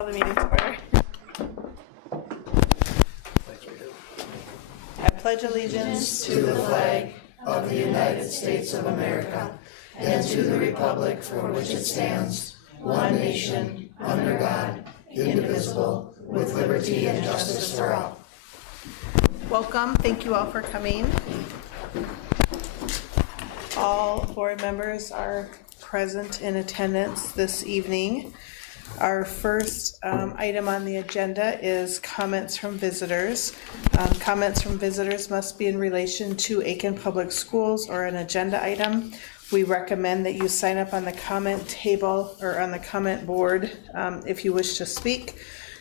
The meeting's order. I pledge allegiance to the flag of the United States of America and to the republic for which it stands, one nation, under God, indivisible, with liberty and justice for all. Welcome. Thank you all for coming. All board members are present in attendance this evening. Our first item on the agenda is comments from visitors. Comments from visitors must be in relation to Aiken Public Schools or an agenda item. We recommend that you sign up on the comment table or on the comment board if you wish to speak.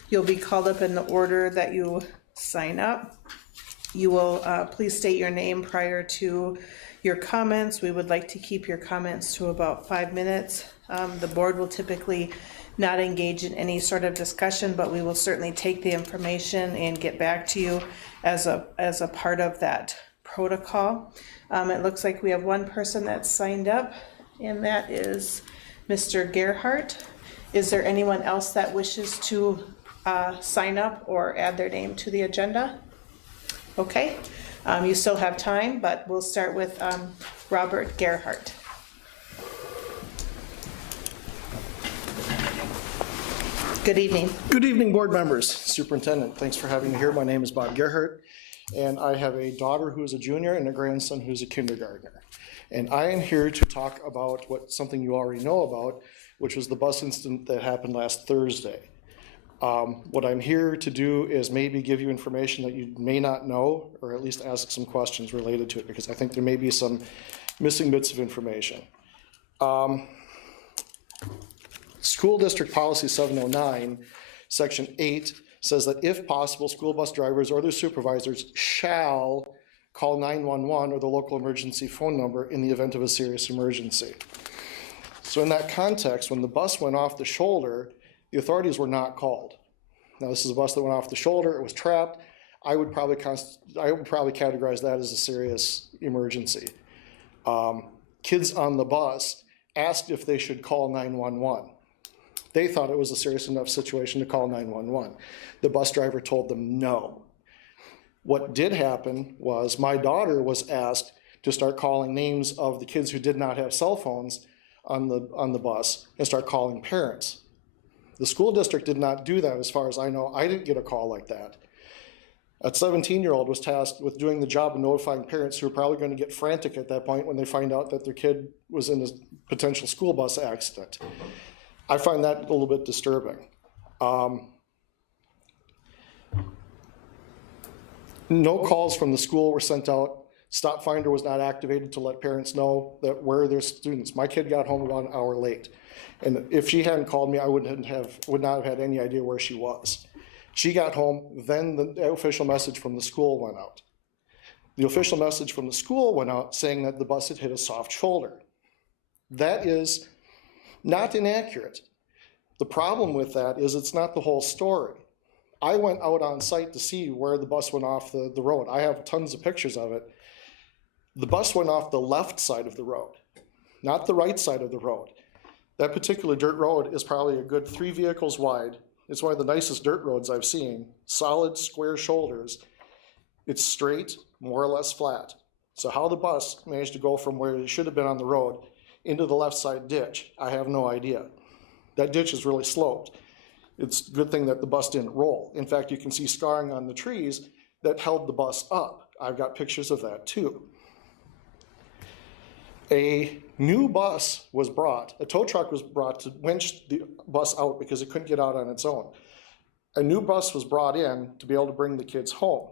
You'll be called up in the order that you sign up. You will please state your name prior to your comments. We would like to keep your comments to about 5 minutes. The board will typically not engage in any sort of discussion, but we will certainly take the information and get back to you as a part of that protocol. It looks like we have one person that's signed up, and that is Mr. Gerhardt. Is there anyone else that wishes to sign up or add their name to the agenda? Okay, you still have time, but we'll start with Robert Gerhardt. Good evening. Good evening, board members. Superintendent, thanks for having me here. My name is Bob Gerhardt, and I have a daughter who is a junior and a grandson who's a kindergartner. And I am here to talk about something you already know about, which was the bus incident that happened last Thursday. What I'm here to do is maybe give you information that you may not know, or at least ask some questions related to it, because I think there may be some missing bits of information. School District Policy 709, Section 8, says that if possible, school bus drivers or their supervisors shall call 911 or the local emergency phone number in the event of a serious emergency. So in that context, when the bus went off the shoulder, the authorities were not called. Now, this is a bus that went off the shoulder. It was trapped. I would probably categorize that as a serious emergency. Kids on the bus asked if they should call 911. They thought it was a serious enough situation to call 911. The bus driver told them no. What did happen was my daughter was asked to start calling names of the kids who did not have cell phones on the bus and start calling parents. The school district did not do that as far as I know. I didn't get a call like that. A 17-year-old was tasked with doing the job of notifying parents who are probably going to get frantic at that point when they find out that their kid was in a potential school bus accident. I find that a little bit disturbing. No calls from the school were sent out. Stop Finder was not activated to let parents know that where are their students. My kid got home about an hour late. And if she hadn't called me, I would not have had any idea where she was. She got home, then the official message from the school went out. The official message from the school went out saying that the bus had hit a soft shoulder. That is not inaccurate. The problem with that is it's not the whole story. I went out on site to see where the bus went off the road. I have tons of pictures of it. The bus went off the left side of the road, not the right side of the road. That particular dirt road is probably a good 3 vehicles wide. It's one of the nicest dirt roads I've seen. Solid square shoulders. It's straight, more or less flat. So how the bus managed to go from where it should have been on the road into the left side ditch, I have no idea. That ditch is really sloped. It's a good thing that the bus didn't roll. In fact, you can see scarring on the trees that held the bus up. I've got pictures of that too. A new bus was brought, a tow truck was brought to winch the bus out because it couldn't get out on its own. A new bus was brought in to be able to bring the kids home.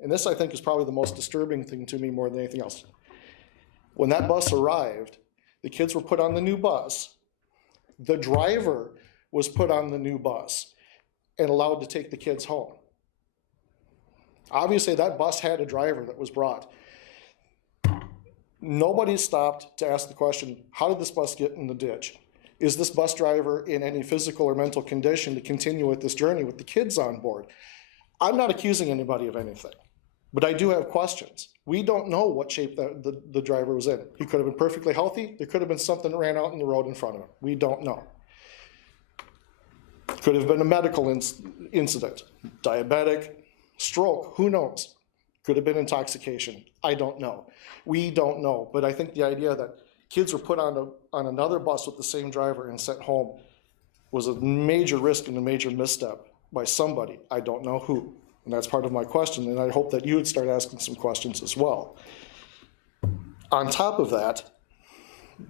And this, I think, is probably the most disturbing thing to me more than anything else. When that bus arrived, the kids were put on the new bus. The driver was put on the new bus and allowed to take the kids home. Obviously, that bus had a driver that was brought. Nobody stopped to ask the question, how did this bus get in the ditch? Is this bus driver in any physical or mental condition to continue with this journey with the kids on board? I'm not accusing anybody of anything, but I do have questions. We don't know what shape the driver was in. He could have been perfectly healthy. There could have been something that ran out in the road in front of him. We don't know. Could have been a medical incident, diabetic, stroke, who knows? Could have been intoxication, I don't know. We don't know, but I think the idea that kids were put on another bus with the same driver and sent home was a major risk and a major misstep by somebody, I don't know who. And that's part of my question, and I hope that you would start asking some questions as well. On top of that,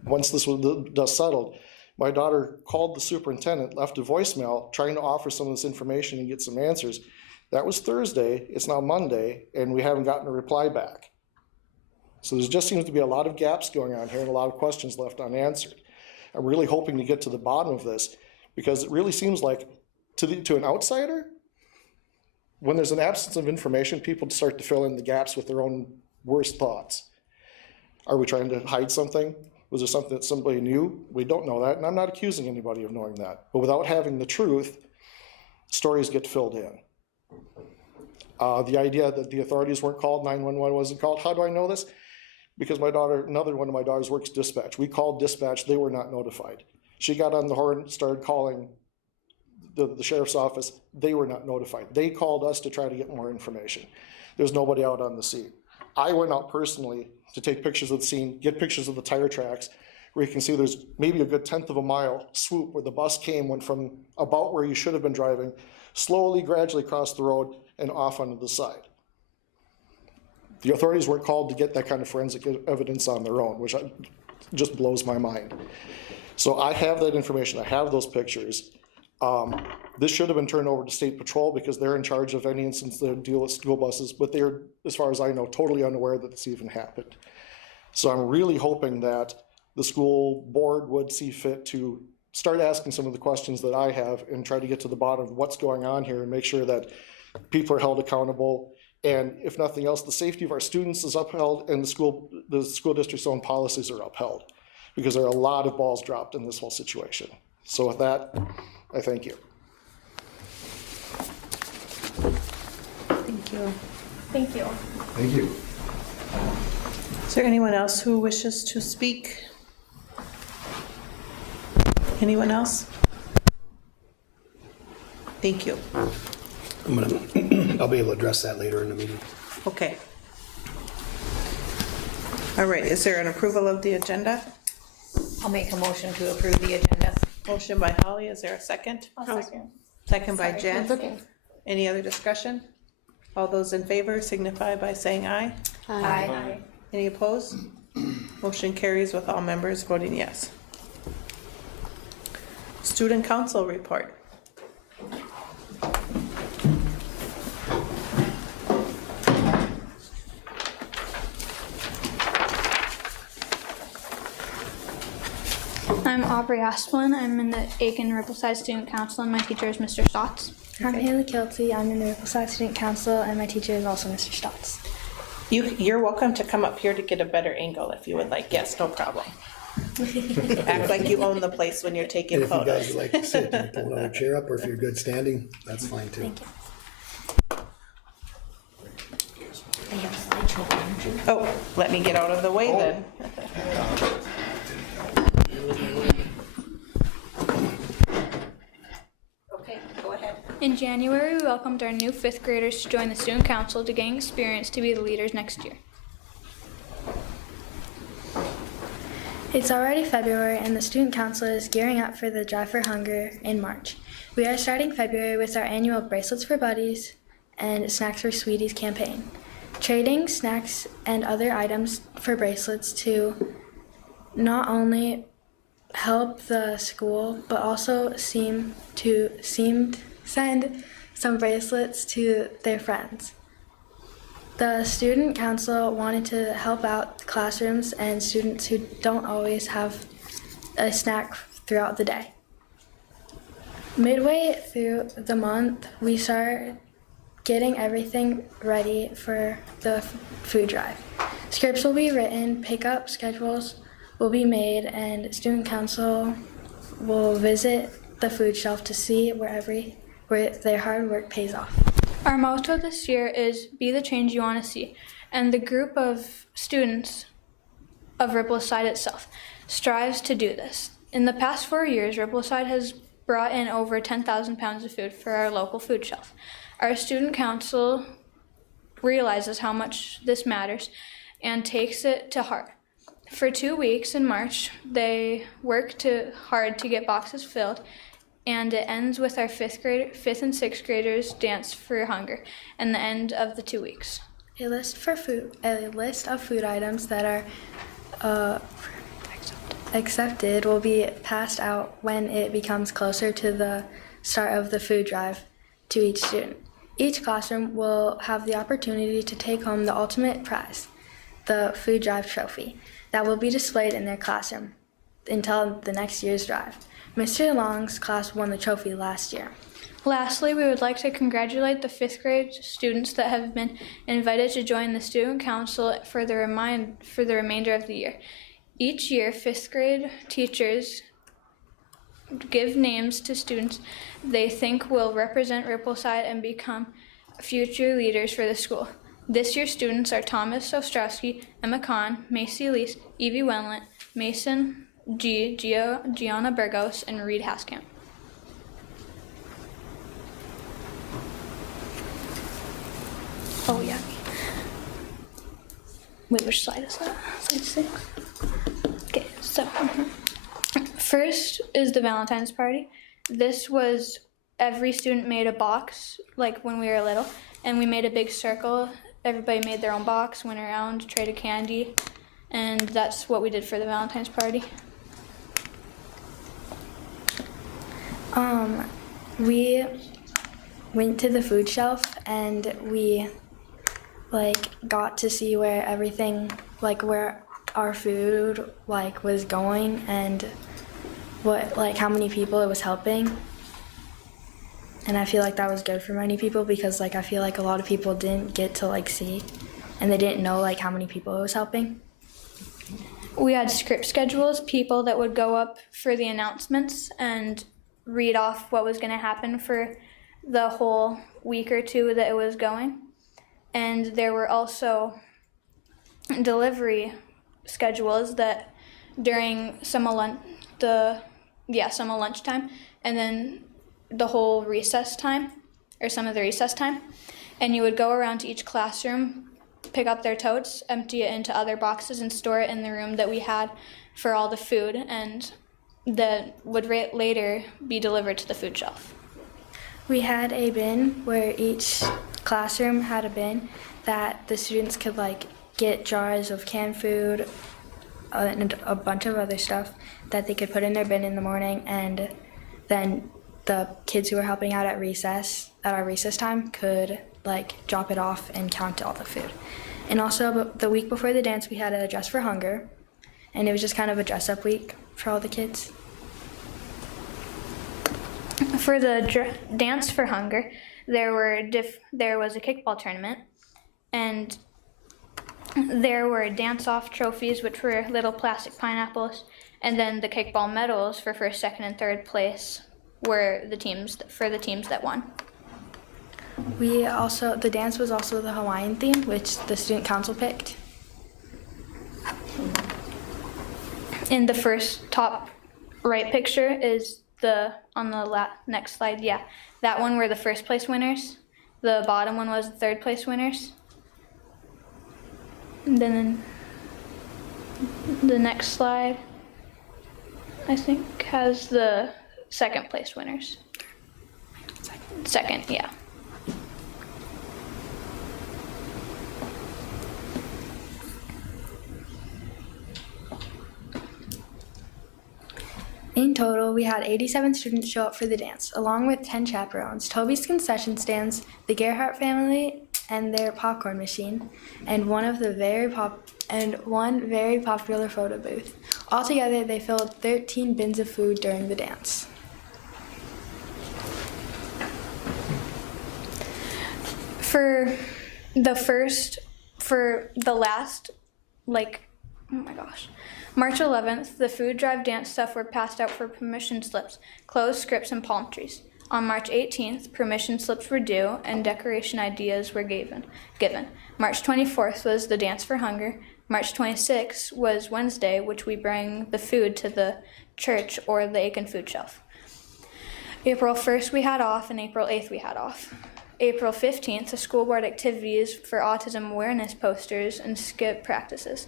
once this was dust settled, my daughter called the superintendent, left a voicemail, trying to offer some of this information and get some answers. That was Thursday, it's now Monday, and we haven't gotten a reply back. So there just seems to be a lot of gaps going on here and a lot of questions left unanswered. I'm really hoping to get to the bottom of this, because it really seems like to an outsider, when there's an absence of information, people start to fill in the gaps with their own worst thoughts. Are we trying to hide something? Was there something that somebody knew? We don't know that, and I'm not accusing anybody of knowing that. But without having the truth, stories get filled in. The idea that the authorities weren't called, 911 wasn't called, how do I know this? Because my daughter, another one of my daughters works dispatch. We called dispatch, they were not notified. She got on the horn, started calling the sheriff's office, they were not notified. They called us to try to get more information. There's nobody out on the scene. I went out personally to take pictures of the scene, get pictures of the tire tracks, where you can see there's maybe a good 1/10 of a mile swoop where the bus went from about where you should have been driving, slowly, gradually across the road and off onto the side. The authorities weren't called to get that kind of forensic evidence on their own, which just blows my mind. So I have that information, I have those pictures. This should have been turned over to State Patrol because they're in charge of any instance that deal with school buses, but they're, as far as I know, totally unaware that this even happened. So I'm really hoping that the school board would see fit to start asking some of the questions that I have and try to get to the bottom of what's going on here and make sure that people are held accountable. And if nothing else, the safety of our students is upheld and the school district's own policies are upheld, because there are a lot of balls dropped in this whole situation. So with that, I thank you. Thank you. Thank you. Thank you. Is there anyone else who wishes to speak? Anyone else? Thank you. I'll be able to address that later in the meeting. Okay. All right, is there an approval of the agenda? I'll make a motion to approve the agenda. Motion by Holly, is there a second? Second. Second by Sorry, Jen. that's okay. Any other discussion? All those in favor signify by saying aye. Aye. Any opposed? Motion carries with all members voting yes. Student council report. I'm Aubrey Asplin. I'm in the Aiken Rippleside Student Council, and my teacher is Mr. Stotts. I'm Haley Kilty. I'm in the Rippleside Student Council, and my teacher is also Mr. Stotts. You're welcome to come up here to get a better angle if you would like. Yes, no problem. Act like you own the place when you're taking And if you guys photos. would like to sit, you can pull another chair up, or if you're good standing, that's fine too. Oh, let me get out of the way then. Okay, go ahead. In January, we welcomed our new 5th graders to join the Student Council to gain experience to be the leaders next year. It's already February, and the Student Council is gearing up for the Drive for Hunger in March. We are starting February with our annual Bracelets for Buddies and Snacks for Sweeties campaign, trading snacks and other items for bracelets to not only help the school, but also send some bracelets to their friends. The Student Council wanted to help out classrooms and students who don't always have a snack throughout the day. Midway through the month, we start getting everything ready for the food drive. Scripts will be written, pickup schedules will be made, and Student Council will visit the food shelf to see where their hard work pays off. Our motto this year is Be the Change You Want to See, and the group of students of Rippleside itself strives to do this. In the past 4 years, Rippleside has brought in over 10,000 pounds of food for our local food shelf. Our student council realizes how much this matters and takes it to heart. For 2 weeks in March, they work hard to get boxes filled, and it ends with our fifth and sixth graders dance for hunger and the end of the 2 weeks. A list of food items that are accepted will be passed out when it becomes closer to the start of the food drive to each student. Each classroom will have the opportunity to take home the ultimate prize, the food drive trophy, that will be displayed in their classroom until the next year's drive. Mr. Long's class won the trophy last year. Lastly, we would like to congratulate the 5th grade students that have been invited to join the student council for the remainder of the year. Each year, 5th grade teachers give names to students they think will represent Rippleside and become future leaders for the school. This year's students are Thomas Ostrowski, Emma Kahn, Macy Lease, Evie Wenlett, Mason G, Gianna Burgos, and Reed Haskamp. Oh yeah. Wait, which slide is that? Slide 6? Okay, so first is the Valentine's party. This was every student made a box, like when we were little, and we made a big circle. Everybody made their own box, went around, traded candy, and that's what we did for the Valentine's party. We went to the food shelf and we got to see where everything, where our food was going and what how many people it was helping. And I feel like that was good for many people because I feel like a lot of people didn't get to see, and they didn't know how many people it was helping. We had script schedules, people that would go up for the announcements and read off what was going to happen for the whole week or two that it was going. And there were also delivery schedules that during summer lunchtime, and then the whole recess time, or some of the recess time, and you would go around to each classroom, pick up their totes, empty it into other boxes, and store it in the room that we had for all the food, and that would later be delivered to the food shelf. We had a bin where each classroom had a bin that the students could get jars of canned food and a bunch of other stuff that they could put in their bin in the morning, and then the kids who were helping out at our recess time could drop it off and count all the food. And also the week before the dance we had a Dress for Hunger, and it was just kind of a dress up week for all the kids. For the Dance for Hunger, there was a kickball tournament, and there were dance-off trophies, which were little plastic pineapples, and then the kickball medals for first, second, and third place were the teams that won. The dance was also the Hawaiian theme, which the student council picked. In the first top right picture is on the next slide, yeah. That one were the first place winners. The bottom one was the third place winners. And then the next slide, I think, has the second place winners. Second, yeah. In total, we had 87 students show up for the dance, along with 10 chaperones, Toby's concession stands, the Gerhardt family and their popcorn machine, and one very popular photo booth. Altogether, they filled 13 bins of food during the dance. For the last, March 11th, the food drive dance stuff were passed out for permission slips, clothes, scripts, and palm trees. On March 18th, permission slips were due and decoration ideas were given. March 24th was the Dance for Hunger. March 26th was Wednesday, which we bring the food to the church or the Aiken food shelf. April 1st we had off, and April 8th we had off. April 15th, the school board activities for autism awareness posters and skip practices.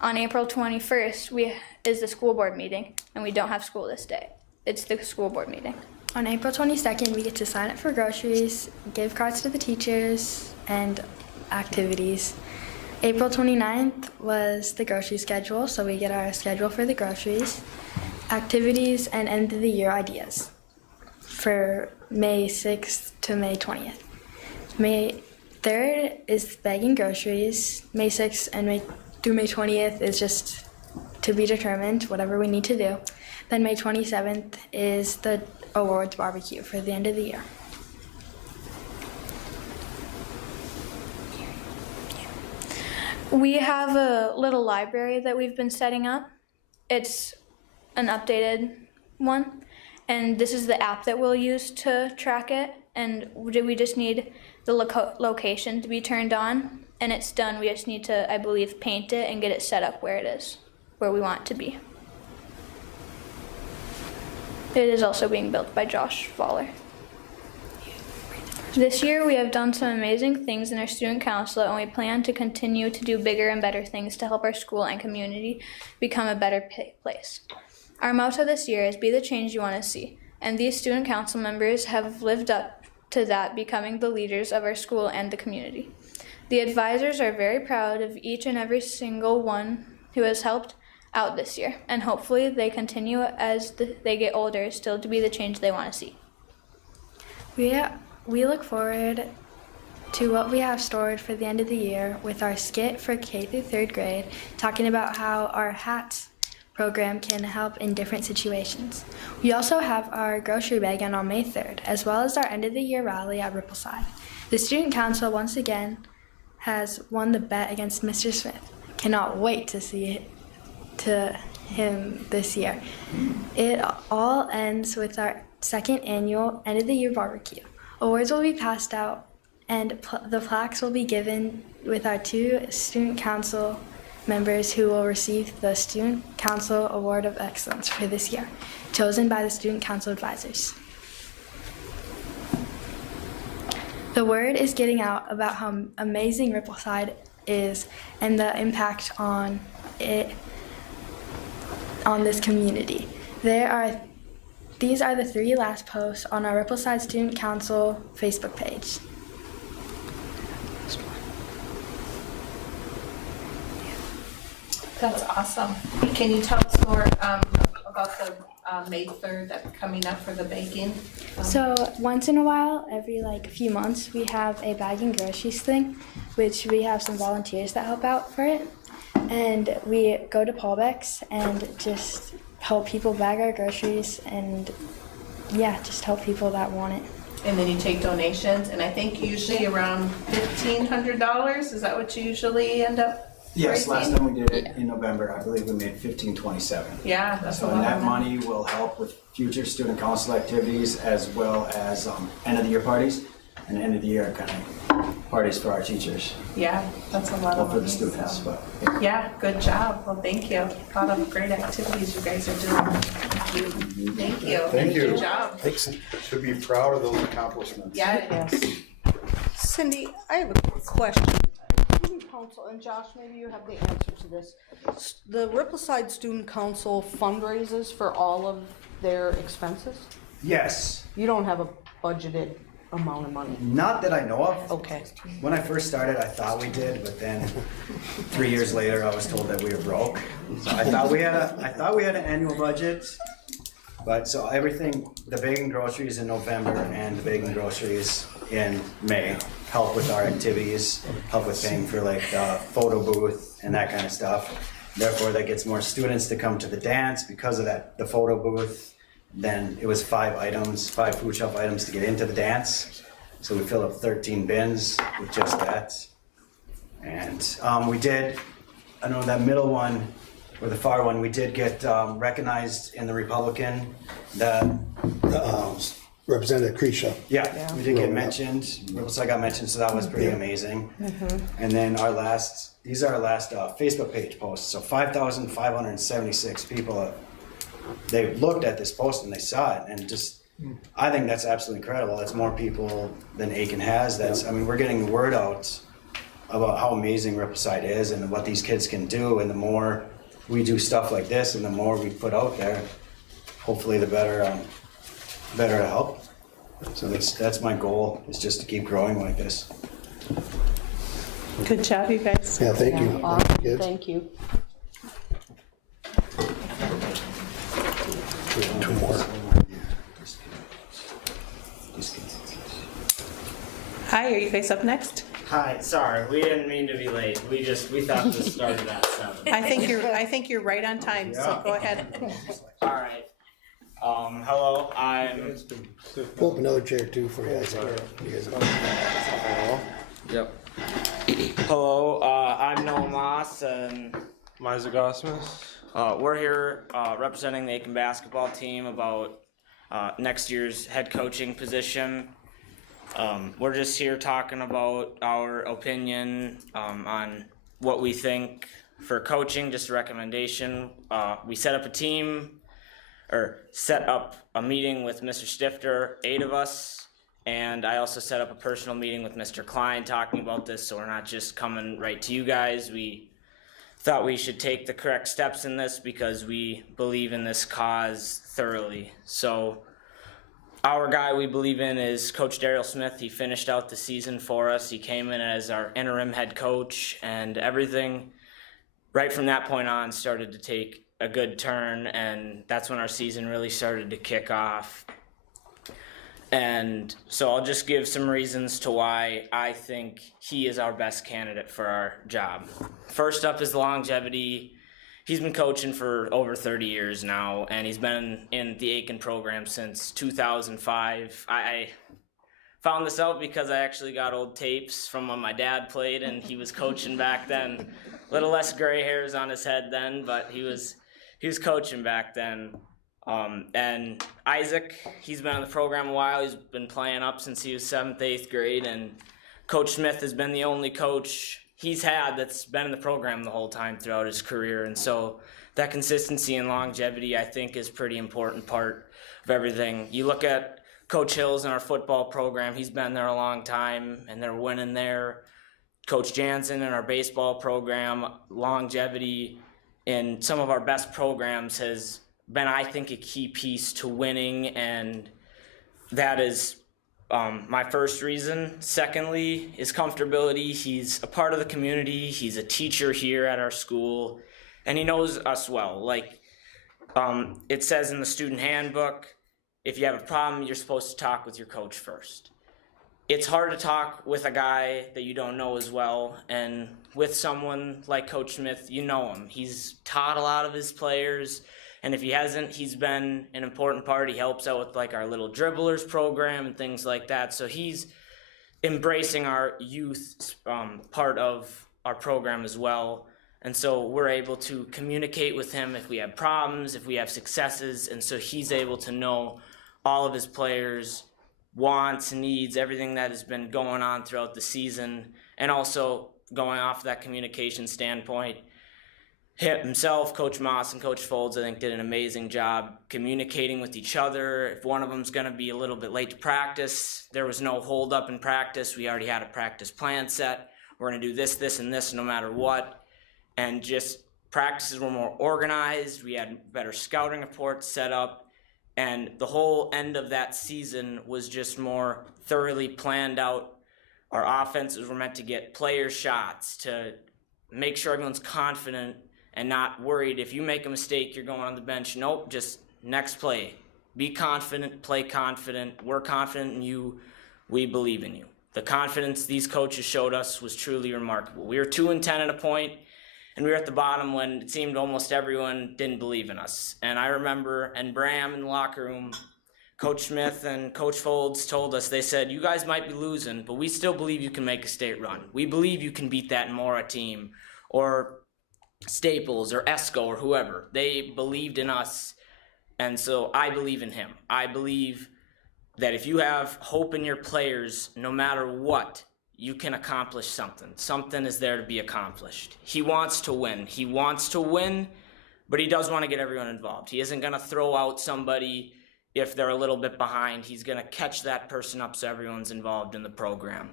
On April 21st is the school board meeting, and we don't have school this day. It's the school board meeting. On April 22nd, we get to sign up for groceries, give cards to the teachers, and activities. April 29th was the grocery schedule, so we get our schedule for the groceries, activities, and end of the year ideas for May 6th to May 20th. May 3rd is bagging groceries. May 6th and through May 20th is just to be determined, whatever we need to do. Then May 27th is the awards barbecue for the end of the year. We have a little library that we've been setting up. It's an updated one, and this is the app that we'll use to track it. And we just need the location to be turned on, and it's done. We just need to, I believe, paint it and get it set up where it is, where we want it to be. It is also being built by Josh Fowler. This year we have done some amazing things in our student council, and we plan to continue to do bigger and better things to help our school and community become a better place. Our motto this year is be the change you want to see, and these student council members have lived up to that, becoming the leaders of our school and the community. The advisors are very proud of each and every single one who has helped out this year, and hopefully they continue as they get older still to be the change they want to see. We look forward to what we have stored for the end of the year with our skit for K through 3rd grade, talking about how our HATS program can help in different situations. We also have our grocery bag on May 3rd, as well as our end of the year rally at Rippleside. The student council once again has won the bet against Mr. Smith. Cannot wait to see him this year. It all ends with our 2nd annual end of the year barbecue. Awards will be passed out, and the plaques will be given with our 2 student council members who will receive the Student Council Award of Excellence for this year, chosen by the Student Council advisors. The word is getting out about how amazing Rippleside is and the impact on it on this community. These are the 3 last posts on our Rippleside Student Council Facebook page. That's awesome. Can you tell us more about the May 3rd that's coming up for the baking? So once in a while, every few months, we have a bag and groceries thing, which we have some volunteers that help out for it. And we go to Paulbeck's and just help people bag our groceries and just help people that want it. And then you take donations, and I think usually around $1,500. Is that what you usually end up Yes, raising? last time we did it in November, I believe we made $1,527. Yeah, that's a So lot. that money will help with future student council activities as well as end of the year parties and end of the year kind of parties for our teachers, Yeah, that's a lot well, of for money. the students, so. but. Yeah, good job. Well, thank you. A lot of great activities you guys are doing. Thank you. Thank you. Good job. Should be proud of those accomplishments. Yeah, it is. Cindy, I have a question. Student Council, and Josh, maybe you have the answer to this. The Rippleside Student Council fundraises for all of their expenses? Yes, You don't have a budgeted amount of money? not that I know of. Okay. When I first started, I thought we did, but then 3 years later, I was told that we were broke. So I thought we had an annual budget, but so everything, the baking groceries in November and the baking groceries in May help with our activities, help with paying for the photo booth and that kind of stuff. Therefore, that gets more students to come to the dance because of that, the photo booth. Then it was 5 food shelf items to get into the dance. So we filled up 13 bins with just that. And we did, I know that middle one, or the far one, we did get recognized in the Republican. Representative Creasha. Yeah, we did get mentioned. Riverside got mentioned, so that was pretty amazing. And then these are our last Facebook page posts. So 5,576 people, they looked at this post and they saw it, and just I think that's absolutely incredible. That's more people than Aiken has. I mean, we're getting the word out about how amazing Rippleside is and what these kids can do. And the more we do stuff like this and the more we put out there, hopefully the better to help. So that's my goal, is just to keep growing like this. Good job, you guys. Yeah, thank you. Awesome, Kids. thank you. Two more. Hi, are you guys up next? Hi, sorry, we didn't mean to be late. We thought this started at 7. I think you're right on time, so go ahead. All right. Hello, I'm. Pull up another chair too for you guys. Yep. Hello, I'm Noah Moss, and Misa Gosmus. we're here representing the Aiken basketball team about next year's head coaching position. We're just here talking about our opinion on what we think for coaching, just a recommendation. We set up a meeting with Mr. Stifter, 8 of us, and I also set up a personal meeting with Mr. Klein talking about this, so we're not just coming right to you guys. We thought we should take the correct steps in this because we believe in this cause thoroughly. So our guy we believe in is Coach Daryl Smith. He finished out the season for us. He came in as our interim head coach, and everything right from that point on started to take a good turn, and that's when our season really started to kick off. And so I'll just give some reasons to why I think he is our best candidate for our job. First up is longevity. He's been coaching for over 30 years now, and he's been in the Aiken program since 2005. I found this out because I actually got old tapes from when my dad played, and he was coaching back then. A little less gray hairs on his head then, but he was coaching back then. And Isaac, he's been in the program a while. He's been playing up since he was 7th, 8th grade, and Coach Smith has been the only coach he's had that's been in the program the whole time throughout his career. And so that consistency and longevity, I think, is a pretty important part of everything. You look at Coach Hills in our football program, he's been there a long time, and they're winning there. Coach Jansen in our baseball program, longevity in some of our best programs has been, I think, a key piece to winning, and that is my first reason. Secondly is comfortability. He's a part of the community. He's a teacher here at our school, and he knows us well. Like it says in the student handbook, if you have a problem, you're supposed to talk with your coach first. It's hard to talk with a guy that you don't know as well, and with someone like Coach Smith, you know him. He's taught a lot of his players, and if he hasn't, he's been an important part. He helps out with like our little dribblers program and things like that. So he's embracing our youth part of our program as well. And so we're able to communicate with him if we have problems, if we have successes, and so he's able to know all of his players' wants, needs, everything that has been going on throughout the season. And also going off that communication standpoint, himself, Coach Moss, and Coach Folds, I think, did an amazing job communicating with each other. If one of them's going to be a little bit late to practice, there was no hold up in practice. We already had a practice plan set. We're going to do this, this, and this no matter what. And just practices were more organized. We had better scouting reports set up. And the whole end of that season was just more thoroughly planned out. Our offenses were meant to get player shots, to make sure everyone's confident and not worried. If you make a mistake, you're going on the bench. Nope, just next play. Be confident, play confident. We're confident in you. We believe in you. The confidence these coaches showed us was truly remarkable. We were 2-10 at a point, and we were at the bottom when it seemed almost everyone didn't believe in us. And I remember, and Bram in the locker room, Coach Smith and Coach Folds told us, they said, you guys might be losing, but we still believe you can make a state run. We believe you can beat that Mora team, or Staples, or Esco, or whoever. They believed in us, and so I believe in him. I believe that if you have hope in your players, no matter what, you can accomplish something. Something is there to be accomplished. He wants to win. He wants to win, but he does want to get everyone involved. He isn't going to throw out somebody if they're a little bit behind, he's going to catch that person up so everyone's involved in the program.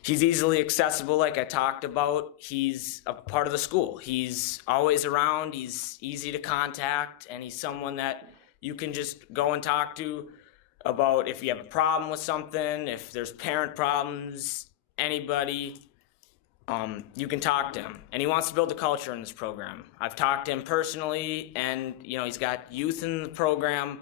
He's easily accessible, like I talked about. He's a part of the school. He's always around. He's easy to contact, and he's someone that you can just go and talk to about if you have a problem with something, if there's parent problems, anybody, you can talk to him. And he wants to build a culture in this program. I've talked to him personally, and he's got youth in the program.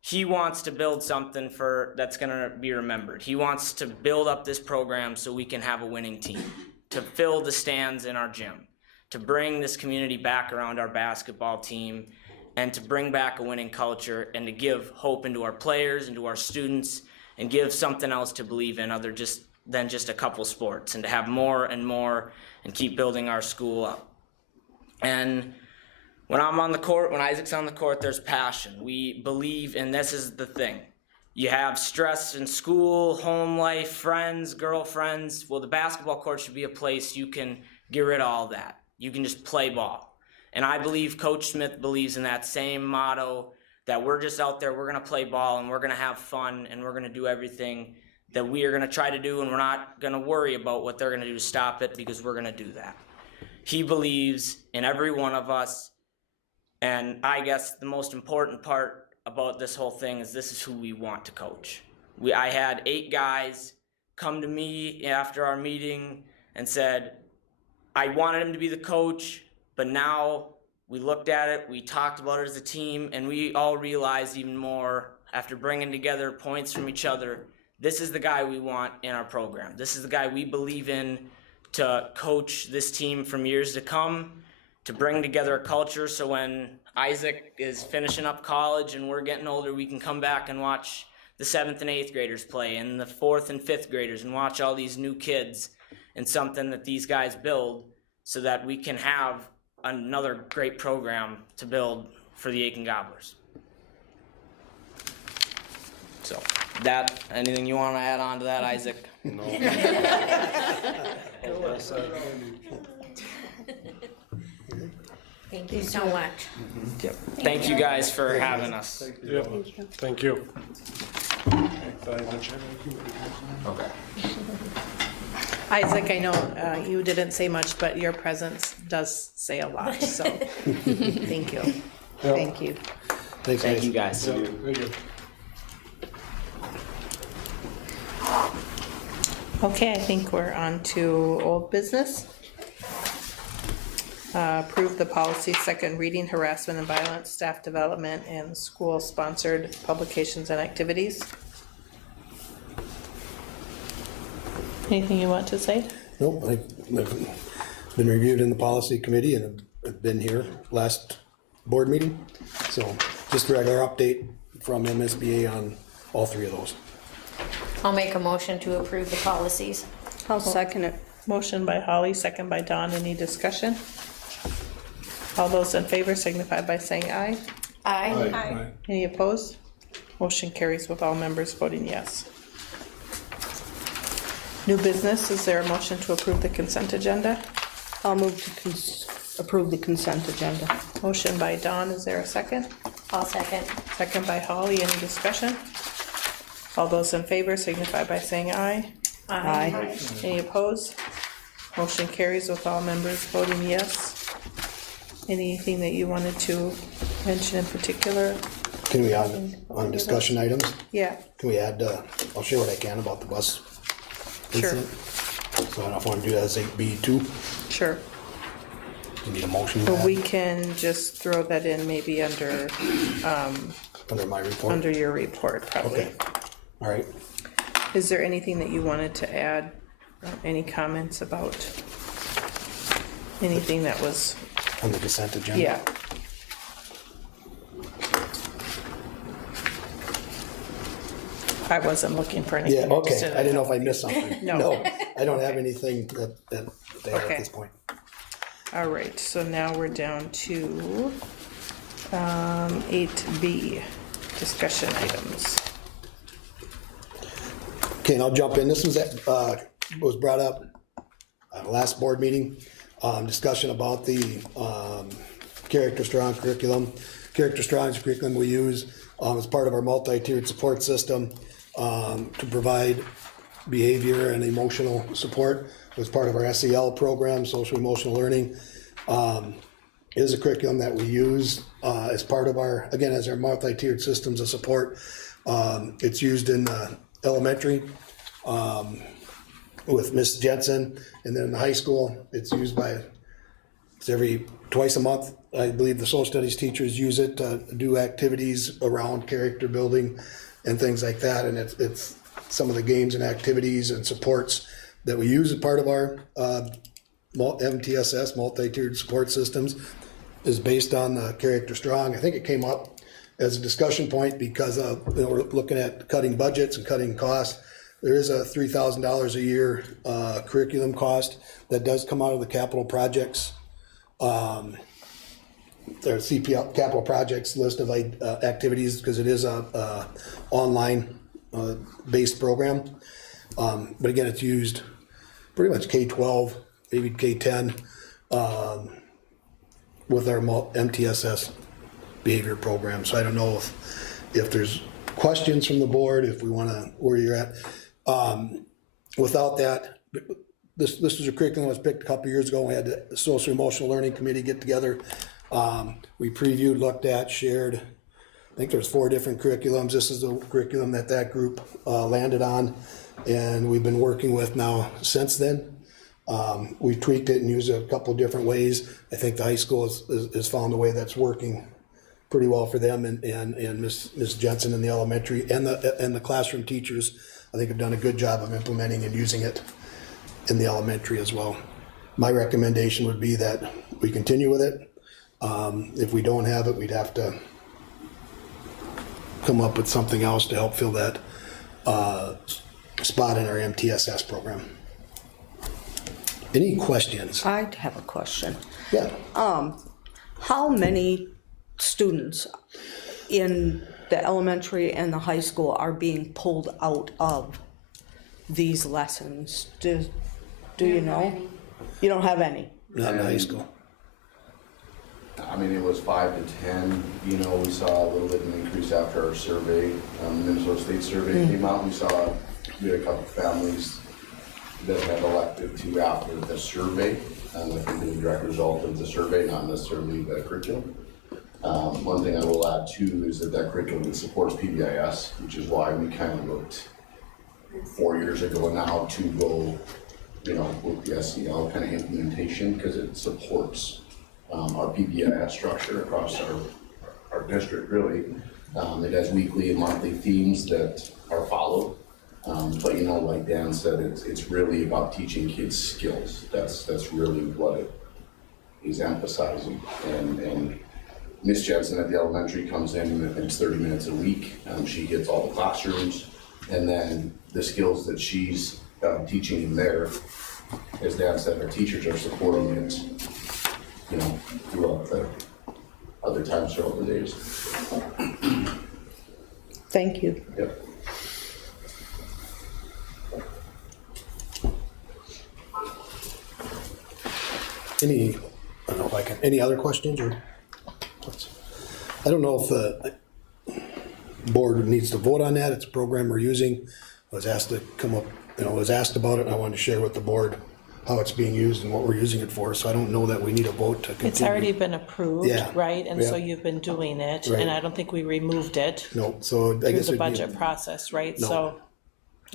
He wants to build something that's going to be remembered. He wants to build up this program so we can have a winning team, to fill the stands in our gym, to bring this community back around our basketball team, and to bring back a winning culture, and to give hope into our players and to our students, and give something else to believe in other than just a couple sports, and to have more and more and keep building our school up. And when I'm on the court, when Isaac's on the court, there's passion. We believe, and this is the thing. You have stress in school, home life, friends, girlfriends. Well, the basketball court should be a place you can get rid of all that. You can just play ball. And I believe Coach Smith believes in that same motto, that we're just out there, we're going to play ball, and we're going to have fun, and we're going to do everything that we are going to try to do, and we're not going to worry about what they're going to do to stop it, because we're going to do that. He believes in every one of us. And I guess the most important part about this whole thing is this is who we want to coach. I had 8 guys come to me after our meeting and said, I wanted him to be the coach, but now we looked at it, we talked about it as a team, and we all realized even more after bringing together points from each other, this is the guy we want in our program. This is the guy we believe in to coach this team from years to come, to bring together a culture so when Isaac is finishing up college and we're getting older, we can come back and watch the 7th and 8th graders play and the 4th and 5th graders and watch all these new kids and something that these guys build so that we can have another great program to build for the Aiken Gobblers. So anything you want to add on to that, Isaac? No. Thank you so much. Yep. Thank you guys for having us. Yep. Thank you. Okay. Isaac, I know you didn't say much, but your presence does say a lot, so thank you. Thank you. Thanks, Thank guys. you guys. Thank you. Okay, I think we're on to old business. Approve the policy, second reading, harassment and violence, staff development, and school-sponsored publications and activities. Anything you want to say? Nope, I've been reviewed in the policy committee and have been here last board meeting. So just a regular update from MSBA on all 3 of those. I'll make a motion to approve the policies. I'll second it. Motion by Holly, second by Dawn. Any discussion? All those in favor signify by saying aye. Aye. Any opposed? Motion carries with all members voting yes. New business, is there a motion to approve the consent agenda? I'll move to approve the consent agenda. Motion by Dawn, is there a second? I'll second. Second by Holly, any discussion? All those in favor signify by saying aye. Aye. Any opposed? Motion carries with all members voting yes. Anything that you wanted to mention in particular? Can we add on discussion items? Yeah, Can we add, I'll share what I can about the bus Sure. incident. So I don't know if I want to do that as 8B2. sure. You need a motion to But we that can just throw that in maybe under under my report? your report, probably. Okay, all right. Is there anything that you wanted to add? Any comments about anything that was, On the consent agenda? yeah. I wasn't looking for anything. Yeah, okay. Just I didn't know if I missed something. No. I don't have anything that they have Okay. at this point. All right, so now we're down to 8B, discussion items. Okay, and I'll jump in. This was brought up at the last board meeting, discussion about the Character Strong curriculum. Character Strong's curriculum we use as part of our multi-tiered support system, to provide behavior and emotional support as part of our SEL program, social emotional learning. Is a curriculum that we use as part of our, again, as our multi-tiered systems of support. It's used in elementary with Miss Jensen, and then in the high school, it's used it's twice a month. I believe the social studies teachers use it to do activities around character building and things like that. And it's some of the games and activities and supports that we use as part of our MTSS, multi-tiered support systems, is based on Character Strong. I think it came up as a discussion point because we're looking at cutting budgets and cutting costs. There is a $3,000 a year curriculum cost that does come out of the capital projects. There's CPL capital projects list of activities because it is a online based program. But again, it's used pretty much K-12, maybe K-10, with our MTSS behavior program. So I don't know if there's questions from the board, if we want to, where you're at. Without that, this was a curriculum that was picked a couple years ago. We had the social emotional learning committee get together. We previewed, looked at, shared. I think there's 4 different curriculums. This is the curriculum that group landed on, and we've been working with now since then. We tweaked it and used it a couple of different ways. I think the high school has found a way that's working pretty well for them, and Ms. Jensen in the elementary and the classroom teachers, I think, have done a good job of implementing and using it in the elementary as well. My recommendation would be that we continue with it. If we don't have it, we'd have to come up with something else to help fill that spot in our MTSS program. Any questions? I have a question. Yeah. How many students in the elementary and the high school are being pulled out of these lessons? Do you know? You don't have any? Not in high school. I mean, it was 5 to 10. You know, we saw a little bit of an increase after our survey. Minnesota State survey came out. We had a couple families that have elected to after the survey. I think the direct result of the survey, not necessarily the curriculum. One thing I will add too is that curriculum supports PBIS, which is why we kind of looked 4 years ago now to go, with the SEL kind of implementation, because it supports our PBIS structure across our district, really. It has weekly and monthly themes that are followed. But like Dan said, it's really about teaching kids skills. That's really what it is emphasizing. And Miss Jensen at the elementary comes in, and it's 30 minutes a week. She hits all the classrooms, and then the skills that she's teaching in there, as Dan said, our teachers are supporting it, throughout the other times throughout the days. Thank you. Yep. Any other questions or? I don't know if the board needs to vote on that. It's a program we're using. I was asked to come up, was asked about it, and I wanted to share with the board how it's being used and what we're using it for. So I don't know that we need a vote to continue. It's already been approved, Yeah. right? And so Yeah. you've been doing it, Right. and I don't think we removed it No, so I through guess the it'd be, budget process, right? No. So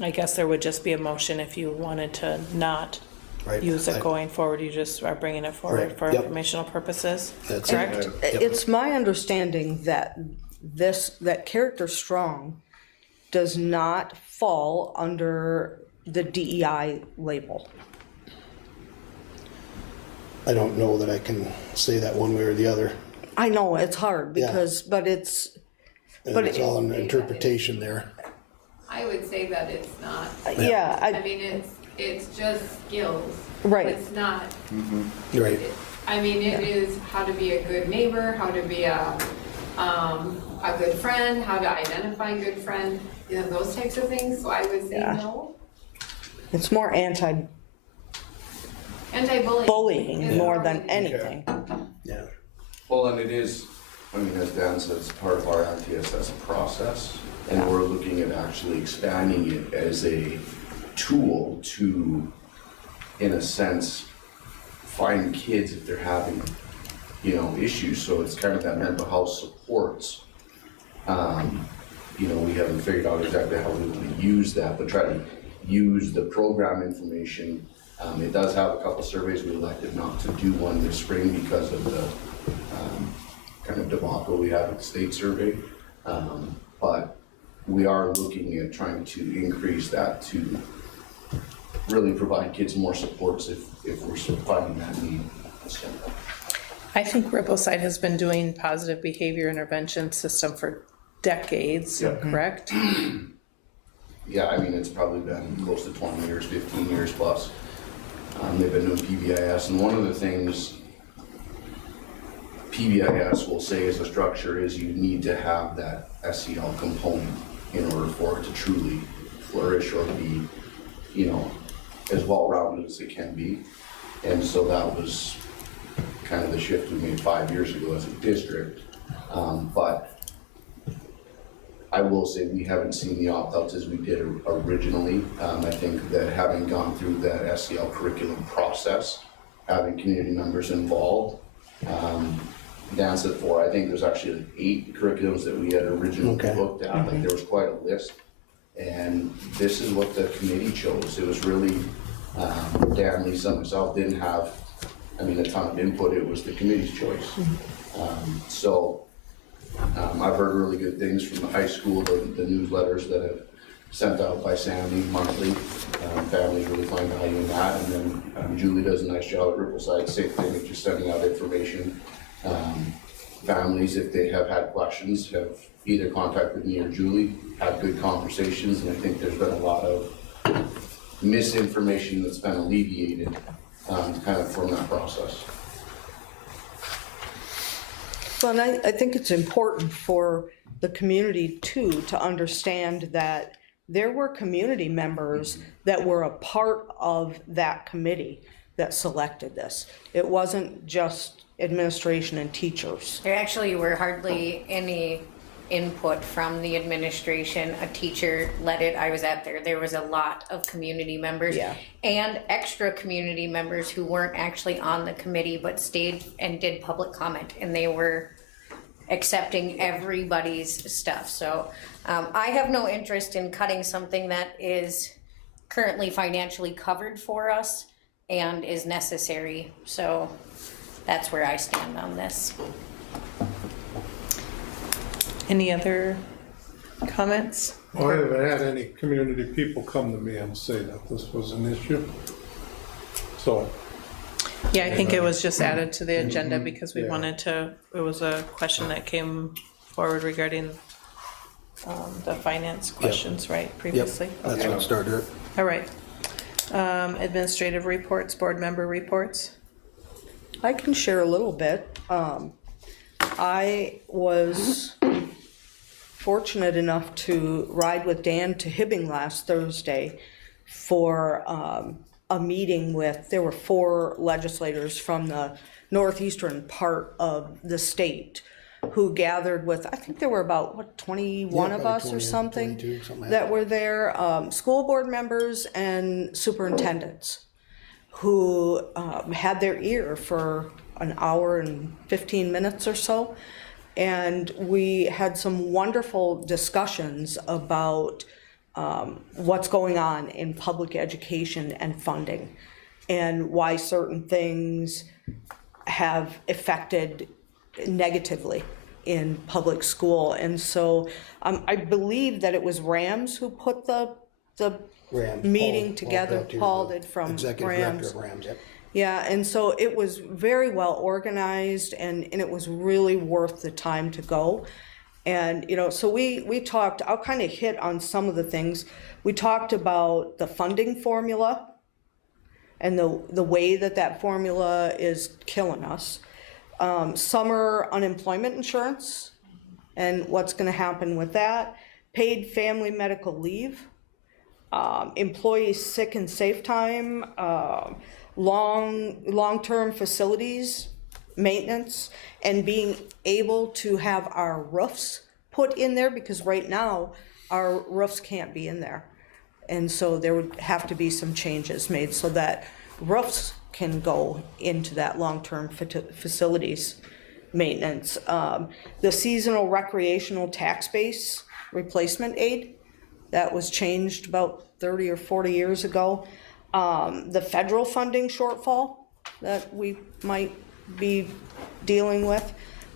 I guess there would just be a motion if you wanted to not right. use it going forward. You just are bringing it forward Right. for Yep. informational purposes, That's it. correct? It's my understanding that that Character Strong does not fall under the DEI label. I don't know that I can say that one way or the other. I know it's hard Yeah. because, but it's, And But it's all an interpretation there. I would say that it's not. yeah, I mean, it's just skills. Right. It's not, Right. I mean, it is how to be a good neighbor, how to be a good friend, how to identify a good friend, those types of things. So I would say Yeah. no. it's more Anti-bullying. bullying is more probably than anything. Yeah. Well, and it is, I mean, as Dan said, it's part of our MTSS process, and we're looking at actually expanding it as a tool to, in a sense, find kids if they're having, you know, issues. So it's kind of that mental health supports. You know, we haven't figured out exactly how we want to use that, but try to use the program information. It does have a couple surveys. We elected not to do one this spring because of the kind of debacle we had with the state survey. But we are looking at trying to increase that to really provide kids more supports if we're finding that need. So. I think Rippleside has been doing positive behavior intervention system for decades, correct? Yeah, I mean, it's probably been close to 20 years, 15 years plus. They've been doing PBIS, and one of the things PBIS will say as a structure is you need to have that SEL component in order for it to truly flourish or be, you know, as well-rounded as it can be. And so that was kind of the shift we made 5 years ago as a district. But I will say we haven't seen the opt-outs as we did originally. I think that having gone through that SEL curriculum process, having community members involved, Dan said 4, I think there's actually like 8 curriculums that we had originally looked at. Like there was quite a list. And this is what the committee chose. It was really, Dan, Lisa, and myself didn't have, I mean, a ton of input. It was the committee's choice. I've heard really good things from the high school, the newsletters that have sent out by Sandy monthly. Families really find value in that. And then Julie does a nice job at Rippleside, same thing, of just sending out information. Families, if they have had questions, have either contacted me or Julie, had good conversations, and I think there's been a lot of misinformation that's been alleviated kind of from that process. Well, and I think it's important for the community too to understand that there were community members that were a part of that committee that selected this. It wasn't just administration and teachers. There actually were hardly any input from the administration. A teacher led it. I was at there. There was a lot of community members and extra community members who weren't actually on the committee but stayed and did public comment, and they were accepting everybody's stuff. So I have no interest in cutting something that is currently financially covered for us and is necessary. So that's where I stand on this. Any other comments? Well, I haven't had any community people come to me and say that this was an issue. So, Yeah, I think it was just added to the agenda because we wanted to, it was a question that came forward regarding the finance questions, right, previously? That's what started it. All right. Administrative reports, board member reports. I can share a little bit. I was fortunate enough to ride with Dan to Hibbing last Thursday for a meeting with, there were 4 legislators from the northeastern part of the state who gathered with, I think there were about, 21 of us or something that were there, school board members and superintendents who had their ear for an hour and 15 minutes or so. And we had some wonderful discussions about what's going on in public education and funding and why certain things have affected negatively in public school. And so I believe that it was Rams who put the meeting together. Paul did from Executive Rams. Director of Rams, yep. Yeah, and so it was very well organized and it was really worth the time to go. And, you know, so we talked, I'll kind of hit on some of the things. We talked about the funding formula and the way that formula is killing us. Summer unemployment insurance and what's going to happen with that. Paid family medical leave. Employee sick and safe time. Long-term facilities maintenance and being able to have our roofs put in there, because right now our roofs can't be in there. And so there would have to be some changes made so that roofs can go into that long-term facilities maintenance. The seasonal recreational tax base replacement aid, that was changed about 30 or 40 years ago. The federal funding shortfall that we might be dealing with.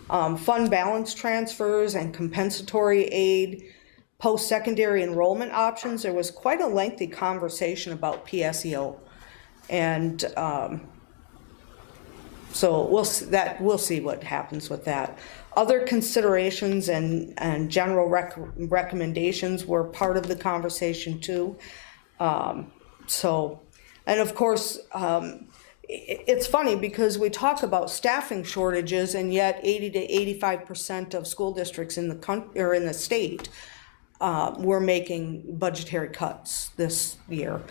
Fund balance transfers and compensatory aid, post-secondary enrollment options. There was quite a lengthy conversation about PSEO. And so we'll see what happens with that. Other considerations and general recommendations were part of the conversation too. And of course, it's funny because we talk about staffing shortages, and yet 80 to 85% of school districts in the country or in the state were making budgetary cuts this year.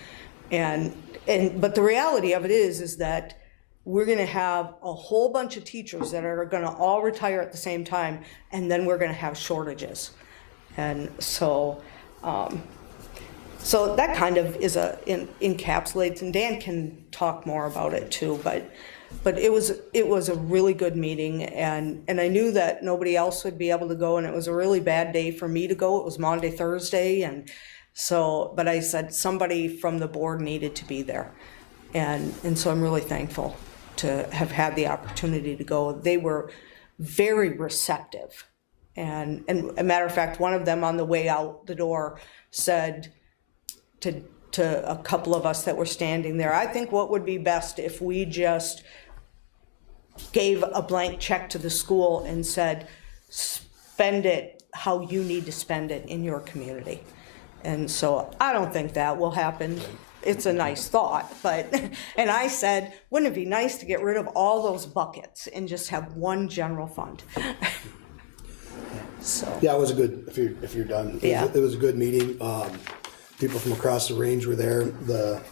But the reality of it is that we're going to have a whole bunch of teachers that are going to all retire at the same time, and then we're going to have shortages. And so that kind of is encapsulates, and Dan can talk more about it too, but it was a really good meeting, and I knew that nobody else would be able to go, and it was a really bad day for me to go. It was Maundy, Thursday, and so, but I said somebody from the board needed to be there, and so I'm really thankful to have had the opportunity to go. They were very receptive, and a matter of fact, one of them on the way out the door said to a couple of us that were standing there, I think what would be best if we just gave a blank check to the school and said, spend it how you need to spend it in your community. And so I don't think that will happen. It's a nice thought, and I said, wouldn't it be nice to get rid of all those buckets and just have one general fund? So. Yeah, it was a good, if you're done. Yeah. It was a good meeting. People from across the range were there. The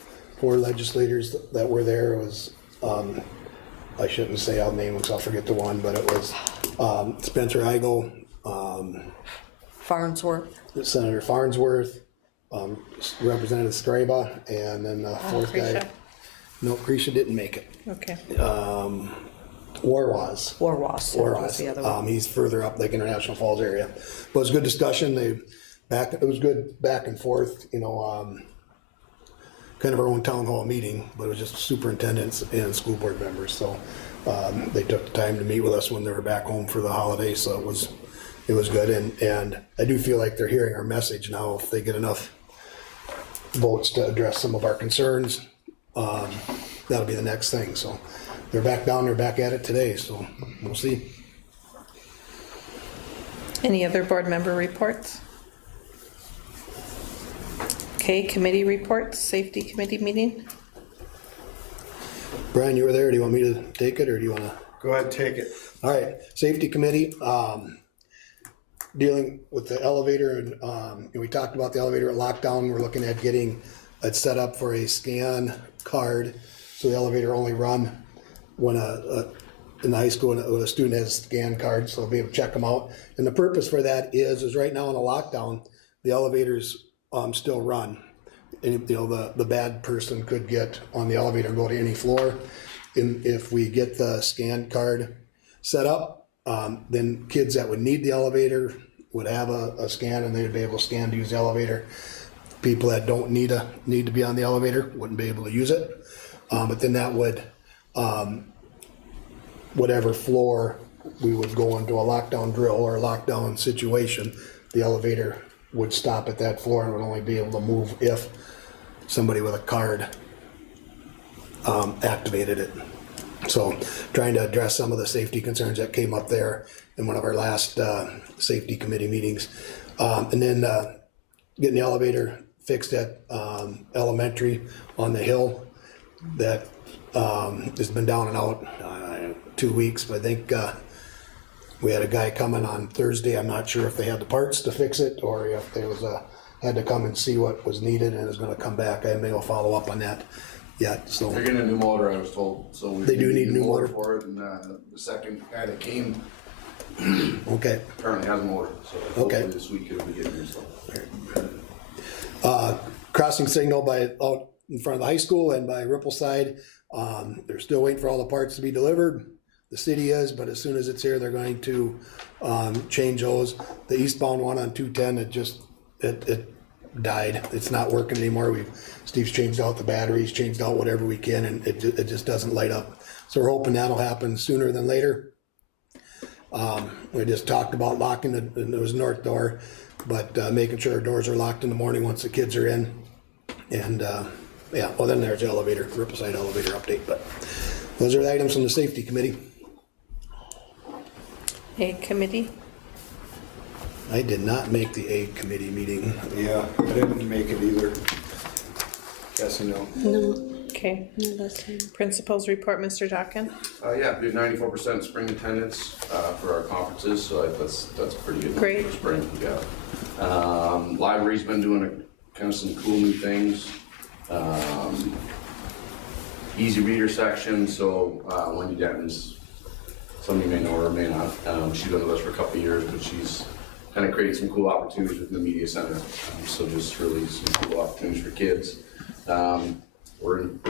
4 legislators that were there was, I shouldn't say I'll name them because I'll forget the one, but it was Spencer Eigel, Farnsworth. Senator Farnsworth, Representative Straba, and then the fourth guy. No, Creasha didn't make it. Okay. Warwas was the other one. He's further up, like International Falls area. But it was a good discussion. It was good back and forth, kind of our own town hall meeting, but it was just superintendents and school board members. So they took the time to meet with us when they were back home for the holiday. So it was good. And I do feel like they're hearing our message now. If they get enough votes to address some of our concerns, that'll be the next thing. So they're back down, they're back at it today. So we'll see. Any other board member reports? Okay, committee reports, safety committee meeting. Brian, you were there. Do you want me to take it, or do you want to? Go ahead, take it. All right, safety committee, dealing with the elevator, and we talked about the elevator at lockdown. We're looking at getting it set up for a scan card, so the elevator only run when in high school when a student has a scan card, so they'll be able to check them out. And the purpose for that is right now in a lockdown, the elevators still run. And the bad person could get on the elevator and go to any floor. And if we get the scan card set up, then kids that would need the elevator would have a scan, and they'd be able to scan to use the elevator. People that don't need to be on the elevator wouldn't be able to use it. But then that would, whatever floor we would go into a lockdown drill or a lockdown situation, the elevator would stop at that floor and would only be able to move if somebody with a card activated it. So trying to address some of the safety concerns that came up there in one of our last safety committee meetings. And then getting the elevator fixed at elementary on the hill that has been down and out 2 weeks, but I think we had a guy coming on Thursday. I'm not sure if they had the parts to fix it or if there was had to come and see what was needed and is going to come back. I may will follow up on that. yet, so. They're getting a new motor, I was told, so. They do need a new motor? For it, and, the second guy that came Okay. apparently has a motor, so Okay. hopefully this week it'll be getting installed. Crossing signal out in front of the high school and by Rippleside. They're still waiting for all the parts to be delivered. The city is, but as soon as it's here, they're going to change those. The eastbound one on 210, it died. It's not working anymore. Steve's changed out the batteries, changed out whatever we can, and it just doesn't light up. So we're hoping that'll happen sooner than later. We just talked about locking it was north door, but making sure our doors are locked in the morning once the kids are in. And yeah, well then there's the elevator, Rippleside elevator update, but those are the items from the safety committee. A committee? I did not make the aid committee meeting. Yeah, I didn't make it either. Guess you know. Okay. Principals report, Mr. Dockin? Yeah, we had 94% spring attendance, for our conferences, so that's pretty good. Great. For spring, yeah. Library's been doing kind of some cool new things. Easy reader section, so, Wendy Denton's, some of you may know her or may not. She's been with us for a couple of years, but she's kind of created some cool opportunities within the media center. So just really some cool opportunities for kids. We're in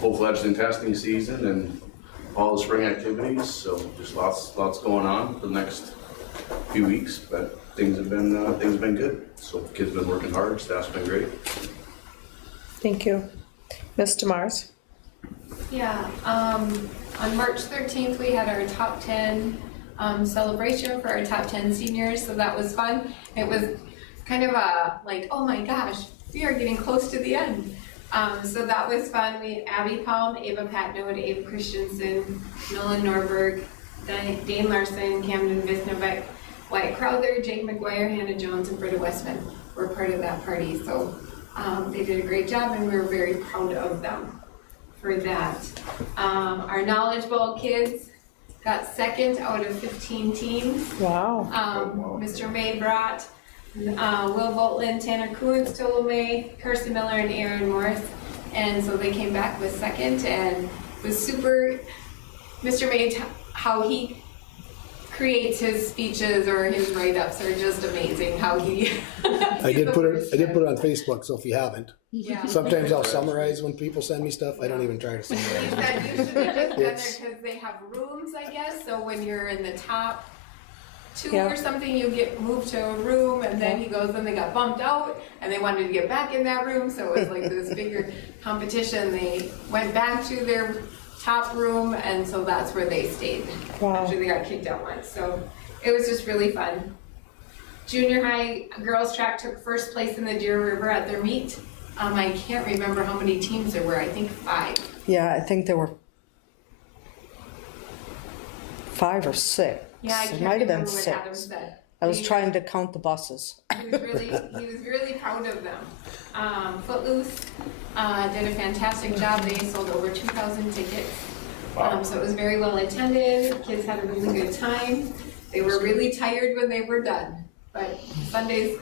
full-fledged in testing season and all the spring activities, so just lots going on for the next few weeks, but things have been good. So the kids have been working hard, staff's been great. Thank you. Ms. DeMars? Yeah, on March 13th, we had our top 10 celebration for our top 10 seniors, so that was fun. It was kind of like, oh my gosh, we are getting close to the end. So that was fun. We had Abby Palm, Ava Patnode, Ava Christensen, Nolan Norberg, Dane Larson, Camden Visnovec, Wyatt Crowther, Jake McGuire, Hannah Jones, and Britta Westman were part of that party. So they did a great job, and we were very proud of them for that. Our Knowledge Bowl kids got second out of 15 teams. Wow. Mr. May brought Will Voltlin, Tanner Coons, Tolome, Kirsten Miller, and Aaron Morris. And so they came back with second, and it was super. Mr. May, how he creates his speeches or his write-ups are just amazing. How he. I did put it on Facebook, so if you haven't. Yeah. Sometimes I'll summarize when people send me stuff. I don't even try to He summarize. said you should have just been there because they have rooms, I guess. So when you're in the top two or something, you get moved to a room, and then he goes, then they got bumped out, and they wanted to get back in that room. So it was like this bigger competition. They went back to their top room, and so that's where they stayed after they got kicked out once. So it was just really fun. Junior high girls track took first place in the Deer River at their meet. I can't remember how many teams there were. I think 5. Yeah, I think there were 5 or 6. Yeah, I It can't might have been remember what Adam 6. said. I was trying to count the buses. He was really proud of them. Footloose did a fantastic job. They sold over 2,000 tickets. So it was very well attended. Kids had a really good time. They were really tired when they were done. But Sunday's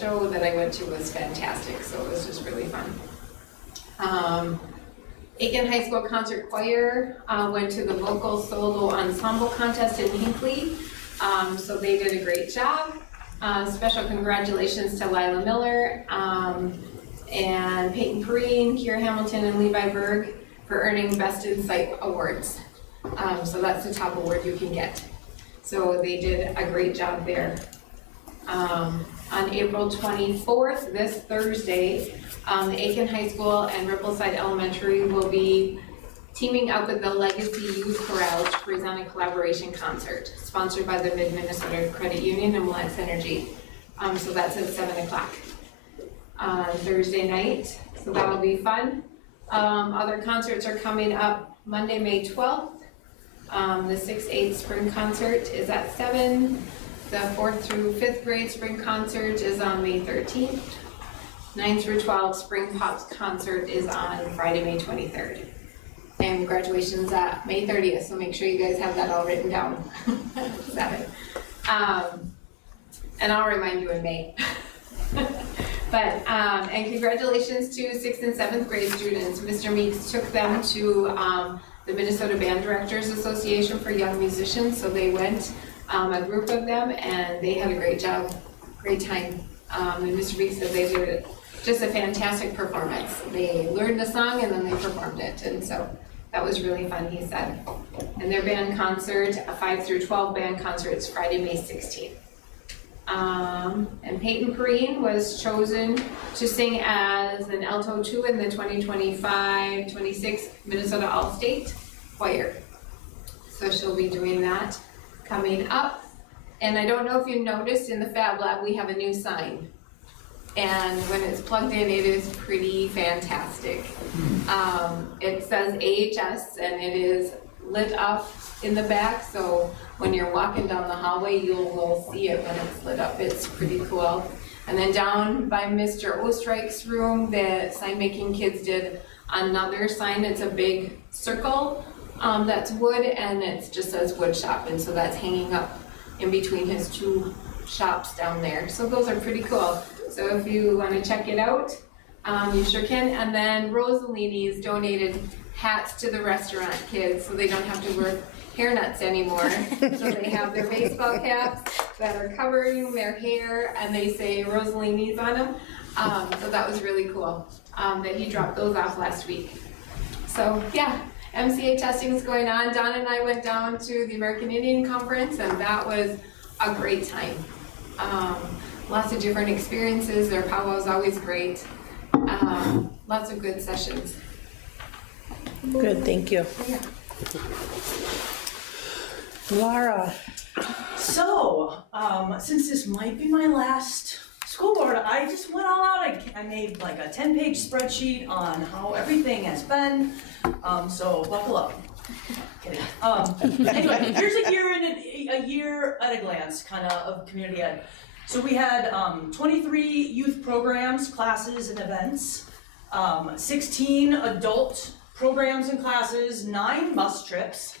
show that I went to was fantastic, so it was just really fun. Aiken High School Concert Choir went to the Vocal Solo Ensemble Contest in Hinckley. So they did a great job. Special congratulations to Lila Miller and Peyton Perrine, Kiera Hamilton, and Levi Berg for earning Best in Sight awards. So that's the top award you can get. So they did a great job there. On April 24th, this Thursday, the Aiken High School and Rippleside Elementary will be teaming up with the Legacy Youth Chorale to present a collaboration concert sponsored by the Mid-Minnesota Credit Union and Lex Energy. So that's at 7 o'clock on Thursday night, so that'll be fun. Other concerts are coming up Monday, May 12th. The 6-8 spring concert is at 7. The 4th through 5th grade spring concert is on May 13th. 9 through 12 spring pops concert is on Friday, May 23rd. And graduation's at May 30th, so make sure you guys have that all written down. 7. And I'll remind you in May. But, and congratulations to 6th and 7th grade students. Mr. Meeks took them to the Minnesota Band Directors Association for Young Musicians, so they went, a group of them, and they had a great job, great time. And Mr. Meeks said they did just a fantastic performance. They learned the song and then they performed it, and so that was really fun, he said. And their band concert, a 5 through 12 band concert, is Friday, May 16th. And Peyton Perrine was chosen to sing as an alto 2 in the 2025-26 Minnesota All-State Choir. So she'll be doing that coming up. And I don't know if you noticed in the Fab Lab, we have a new sign. And when it's plugged in, it is pretty fantastic. It says AHS and it is lit up in the back, so when you're walking down the hallway, you will see it when it's lit up. It's pretty cool. And then down by Mr. Ostrike's room, the sign making kids did another sign. It's a big circle that's wood, and it just says wood shop, and so that's hanging up in between his two shops down there. So those are pretty cool. So if you want to check it out, you sure can. And then Rosalini's donated hats to the restaurant kids so they don't have to wear hairnets anymore. So they have their baseball caps that are covering their hair, and they say Rosalini's on them. So that was really cool that he dropped those off last week. So yeah, MCA testing is going on. Don and I went down to the American Indian Conference, and that was a great time. Lots of different experiences. Their powwow is always great. Lots of good sessions. Good, thank you. Yeah. Laura. So, since this might be my last school board, I just went all out. I made like a 10-page spreadsheet on how everything has been. So buckle up. Kidding. Anyway, here's a year at a glance, kind of community ed. So we had 23 youth programs, classes, and events, 16 adult programs and classes, 9 bus trips.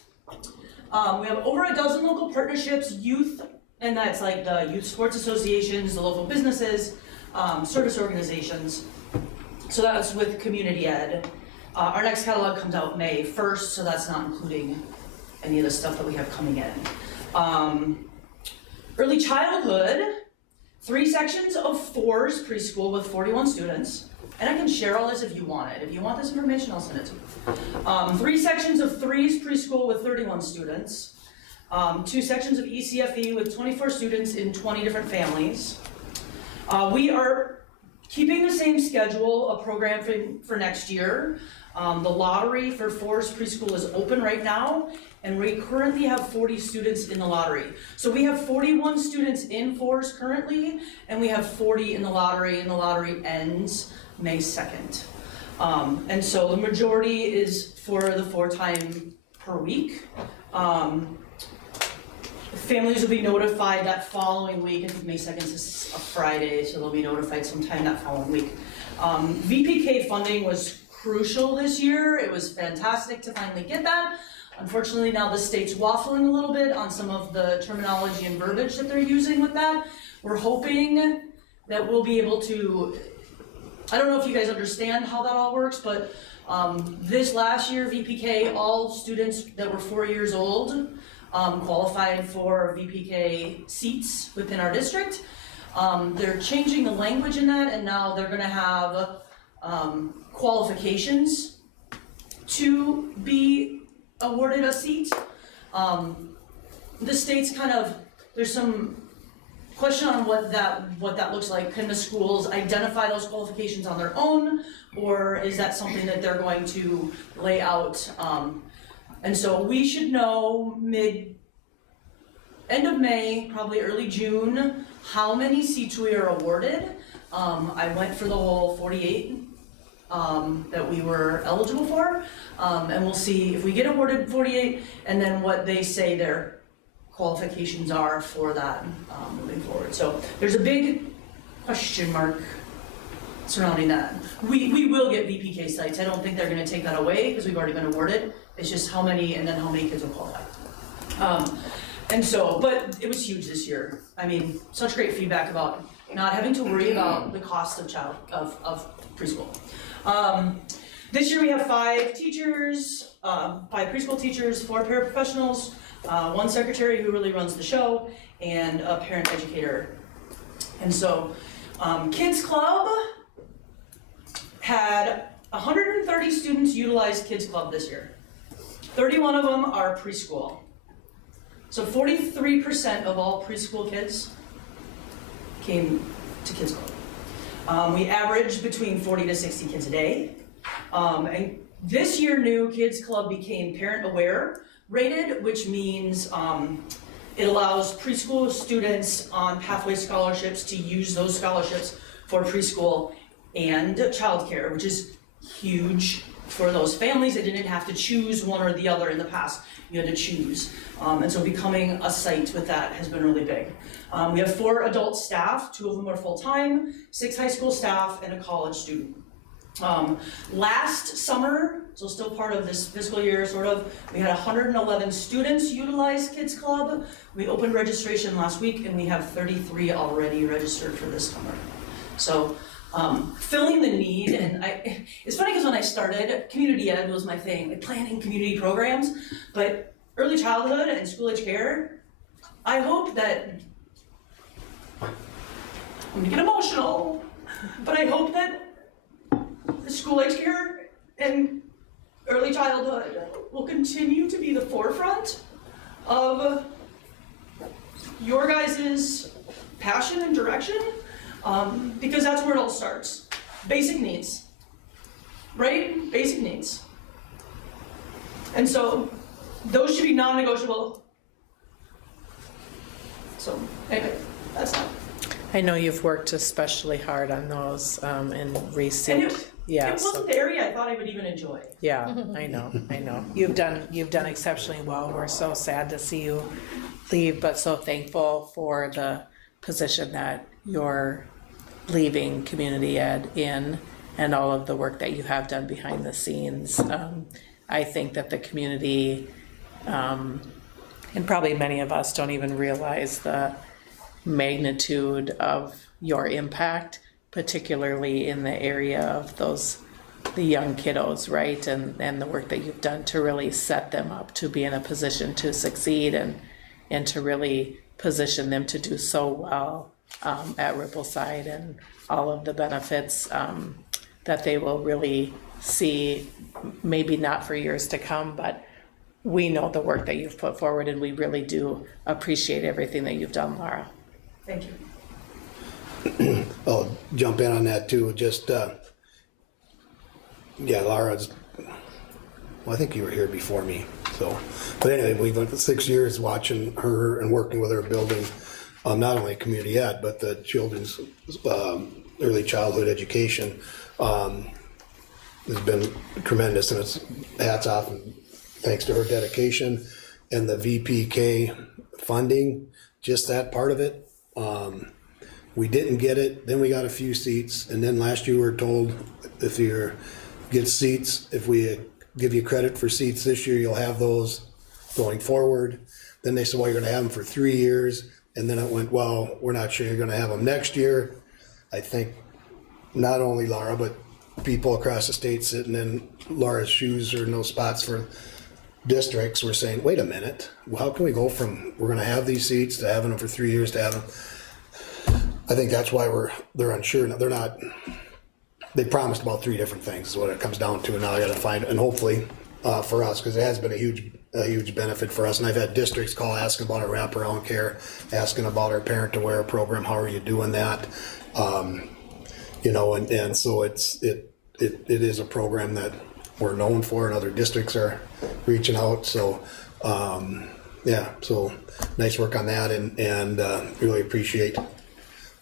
We have over a dozen local partnerships, youth, and that's like the youth sports associations, the local businesses, service organizations. So that's with community ed. Our next catalog comes out May 1st, so that's not including any of the stuff that we have coming in. Early childhood, 3 sections of 4s preschool with 41 students. And I can share all this if you want it. If you want this information, I'll send it to you. 3 sections of 3s preschool with 31 students. 2 sections of ECFE with 24 students in 20 different families. We are keeping the same schedule of programming for next year. The lottery for 4s preschool is open right now, and we currently have 40 students in the lottery. So we have 41 students in 4s currently, and we have 40 in the lottery, and the lottery ends May 2nd. And so the majority is for the 4 time per week. Families will be notified that following week. I think May 2nd is a Friday, so they'll be notified sometime that following week. VPK funding was crucial this year. It was fantastic to finally get that. Unfortunately, now the state's waffling a little bit on some of the terminology and verbiage that they're using with that. We're hoping that we'll be able to, I don't know if you guys understand how that all works, but this last year, VPK, all students that were 4 years old qualified for VPK seats within our district. They're changing the language in that, and now they're gonna have qualifications to be awarded a seat. The state's kind of, there's some question on what that looks like. Can the schools identify those qualifications on their own, or is that something that they're going to lay out? And so we should know end of May, probably early June, how many seats we are awarded. I went for the whole 48 that we were eligible for, and we'll see if we get awarded 48, and then what they say their qualifications are for that moving forward. So there's a big question mark surrounding that. We will get VPK sites. I don't think they're going to take that away because we've already been awarded. It's just how many, and then how many kids will qualify. And so, but it was huge this year. I mean, such great feedback about not having to worry about the cost of preschool. This year we have 5 teachers, 5 preschool teachers, 4 paraprofessionals, 1 secretary who really runs the show, and a parent educator. And so, Kids Club had 130 students utilize Kids Club this year. 31 of them are preschool. So 43% of all preschool kids came to Kids Club. We average between 40 to 60 kids a day. And this year, new Kids Club became parent aware rated, which means it allows preschool students on pathway scholarships to use those scholarships for preschool and childcare, which is huge for those families that didn't have to choose one or the other in the past. You had to choose. And so becoming a site with that has been really big. We have 4 adult staff, 2 of them are full-time, 6 high school staff, and a college student. Last summer, so still part of this fiscal year, sort of, we had 111 students utilize Kids Club. We opened registration last week, and we have 33 already registered for this summer. So, filling the need, and it's funny because when I started, community ed was my thing, like planning community programs, but early childhood and school-age care, I hope that, I'm gonna get emotional, but I hope that the school-age care and early childhood will continue to be the forefront of your guys' passion and direction, because that's where it all starts. Basic needs, right? Basic needs. And so those should be non-negotiable. So anyway, that's that. I know you've worked especially hard on those in recent. And it wasn't the area I thought I would even enjoy. Yeah, I know. You've done exceptionally well. We're so sad to see you leave, but so thankful for the position that you're leaving community ed in and all of the work that you have done behind the scenes. I think that the community, and probably many of us don't even realize the magnitude of your impact, particularly in the area of the young kiddos, right? And the work that you've done to really set them up to be in a position to succeed and to really position them to do so well at Rippleside, and all of the benefits that they will really see, maybe not for years to come, but we know the work that you've put forward, and we really do appreciate everything that you've done, Laura. Thank you. I'll jump in on that too, just, yeah, Laura's, well, I think you were here before me, so. But anyway, we've went for 6 years watching her and working with her building, not only community ed, but the children's early childhood education. Has been tremendous, and it's hats off and thanks to her dedication and the VPK funding, just that part of it. We didn't get it, then we got a few seats, and then last year we were told if you get seats, if we give you credit for seats this year, you'll have those going forward. Then they said, well, you're gonna have them for 3 years, and then it went, well, we're not sure you're gonna have them next year. I think not only Laura, but people across the state sitting in Laura's shoes or no spots for districts were saying, wait a minute, well, how can we go from we're gonna have these seats to having them for 3 years to have them? I think that's why they're unsure. They're not, they promised about 3 different things is what it comes down to, and now I gotta find, and hopefully for us, because it has been a huge benefit for us. And I've had districts call asking about our wraparound care, asking about our parent aware program, how are you doing that? You know, and so it is a program that we're known for, and other districts are reaching out. So yeah, so nice work on that, and really appreciate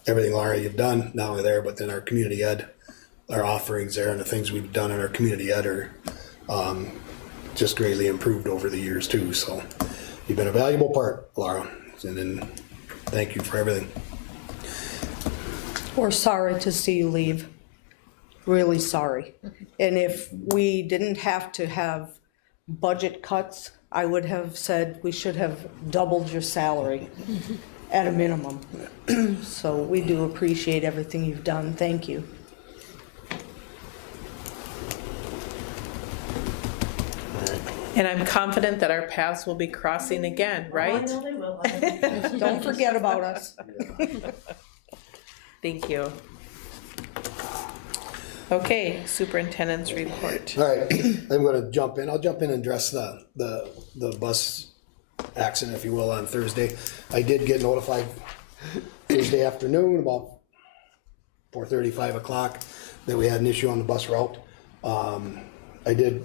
everything, Laura, you've done, not only there, but then our community ed, our offerings there, and the things we've done in our community ed are just greatly improved over the years too. So you've been a valuable part, Laura, and then thank you for everything. We're sorry to see you leave. Really sorry. And if we didn't have to have budget cuts, I would have said we should have doubled your salary. at a minimum. So we do appreciate everything you've done. Thank you. And I'm confident that our paths will be crossing again, I right? know they will. Don't forget about us. Thank you. Okay, superintendent's report. All right, I'm gonna jump in. I'll jump in and address the bus accident, if you will, on Thursday. I did get notified Thursday afternoon about 4:30, 5 o'clock, that we had an issue on the bus route. I did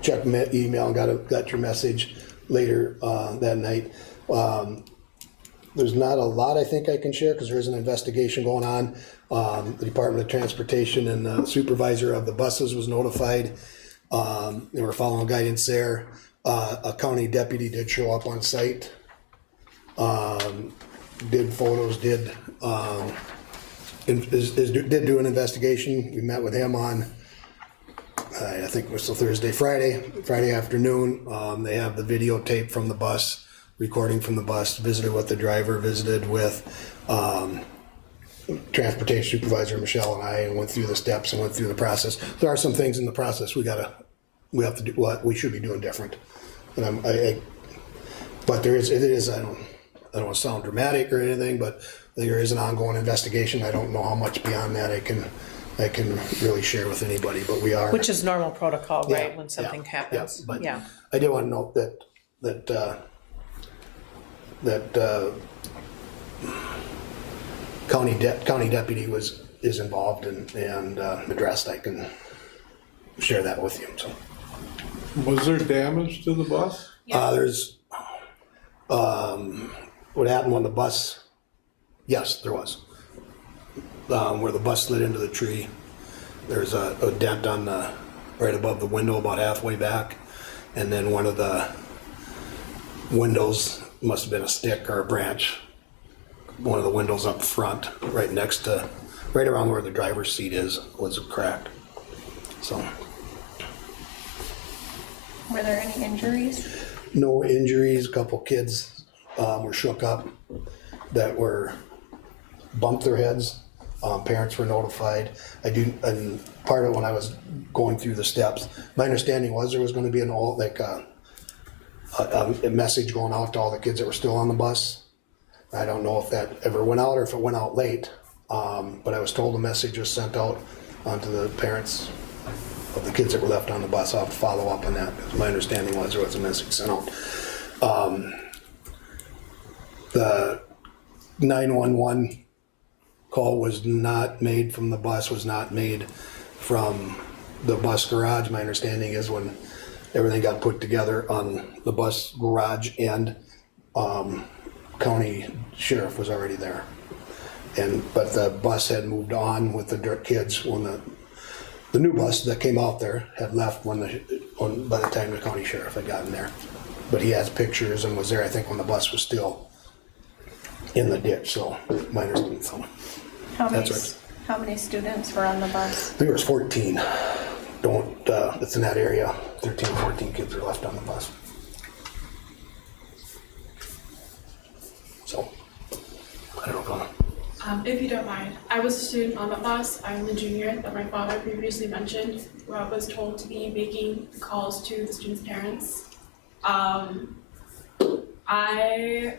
check my email and got your message later that night. There's not a lot I think I can share because there is an investigation going on. The Department of Transportation and the supervisor of the buses was notified. They were following guidance there. A county deputy did show up on site. Did photos, did do an investigation. We met with him on, I think it was Friday afternoon. They have the videotape from the bus, recording from the bus, visited with the driver, visited with transportation supervisor Michelle and I, and went through the steps and went through the process. There are some things in the process we have to do what we should be doing different. And but it is, I don't want to sound dramatic or anything, but there is an ongoing investigation. I don't know how much beyond that I can really share with anybody, but we are. Which is normal protocol, right, Yeah, when something yeah, happens? yeah, but Yeah. I did want to note that county deputy is involved and addressed. I can share that with you. So Was there damage to the bus? there's what happened when the bus. Yes, there was. Where the bus slid into the tree, there's a dent on the right above the window, about halfway back, and then one of the windows must have been a stick or a branch. One of the windows up front, right around where the driver's seat is, was cracked. So. Were there any injuries? No injuries. A couple kids were shook up that were bumped their heads. Parents were notified. And part of it when I was going through the steps, my understanding was there was going to be a message going out to all the kids that were still on the bus. I don't know if that ever went out or if it went out late, but I was told a message was sent out onto the parents of the kids that were left on the bus. I'll have to follow up on that. My understanding was there was a message sent out. The 911 call was not made from the bus, was not made from the bus garage. My understanding is when everything got put together on the bus garage and county sheriff was already there. But the bus had moved on with the kids when the new bus that came out there had left by the time the county sheriff had gotten there. But he has pictures and was there, I think, when the bus was still in the ditch, so my understanding. So How many students were on the bus? I think it was 14. It's in that area. 13, 14 kids are left on the bus. So, I don't know. If you don't mind, I was a student on the bus. I'm the junior that my father previously mentioned, where I was told to be making calls to the students' parents. I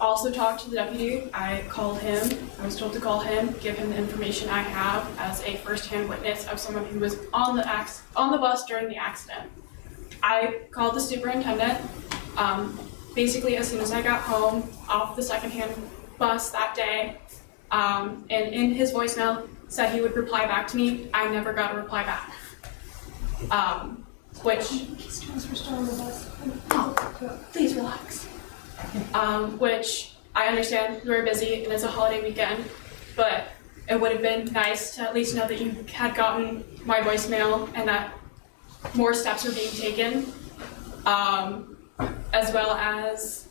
also talked to the deputy. I called him. I was told to call him, give him the information I have as a first-hand witness of someone who was on the bus during the accident. I called the superintendent. Basically, as soon as I got home off the second-hand bus that day, and in his voicemail said he would reply back to me. I never got a reply back. Which students were still on the bus. Oh, please relax. Which I understand you were busy and it's a holiday weekend, but it would have been nice to at least know that you had gotten my voicemail and that more steps were being taken, as well as,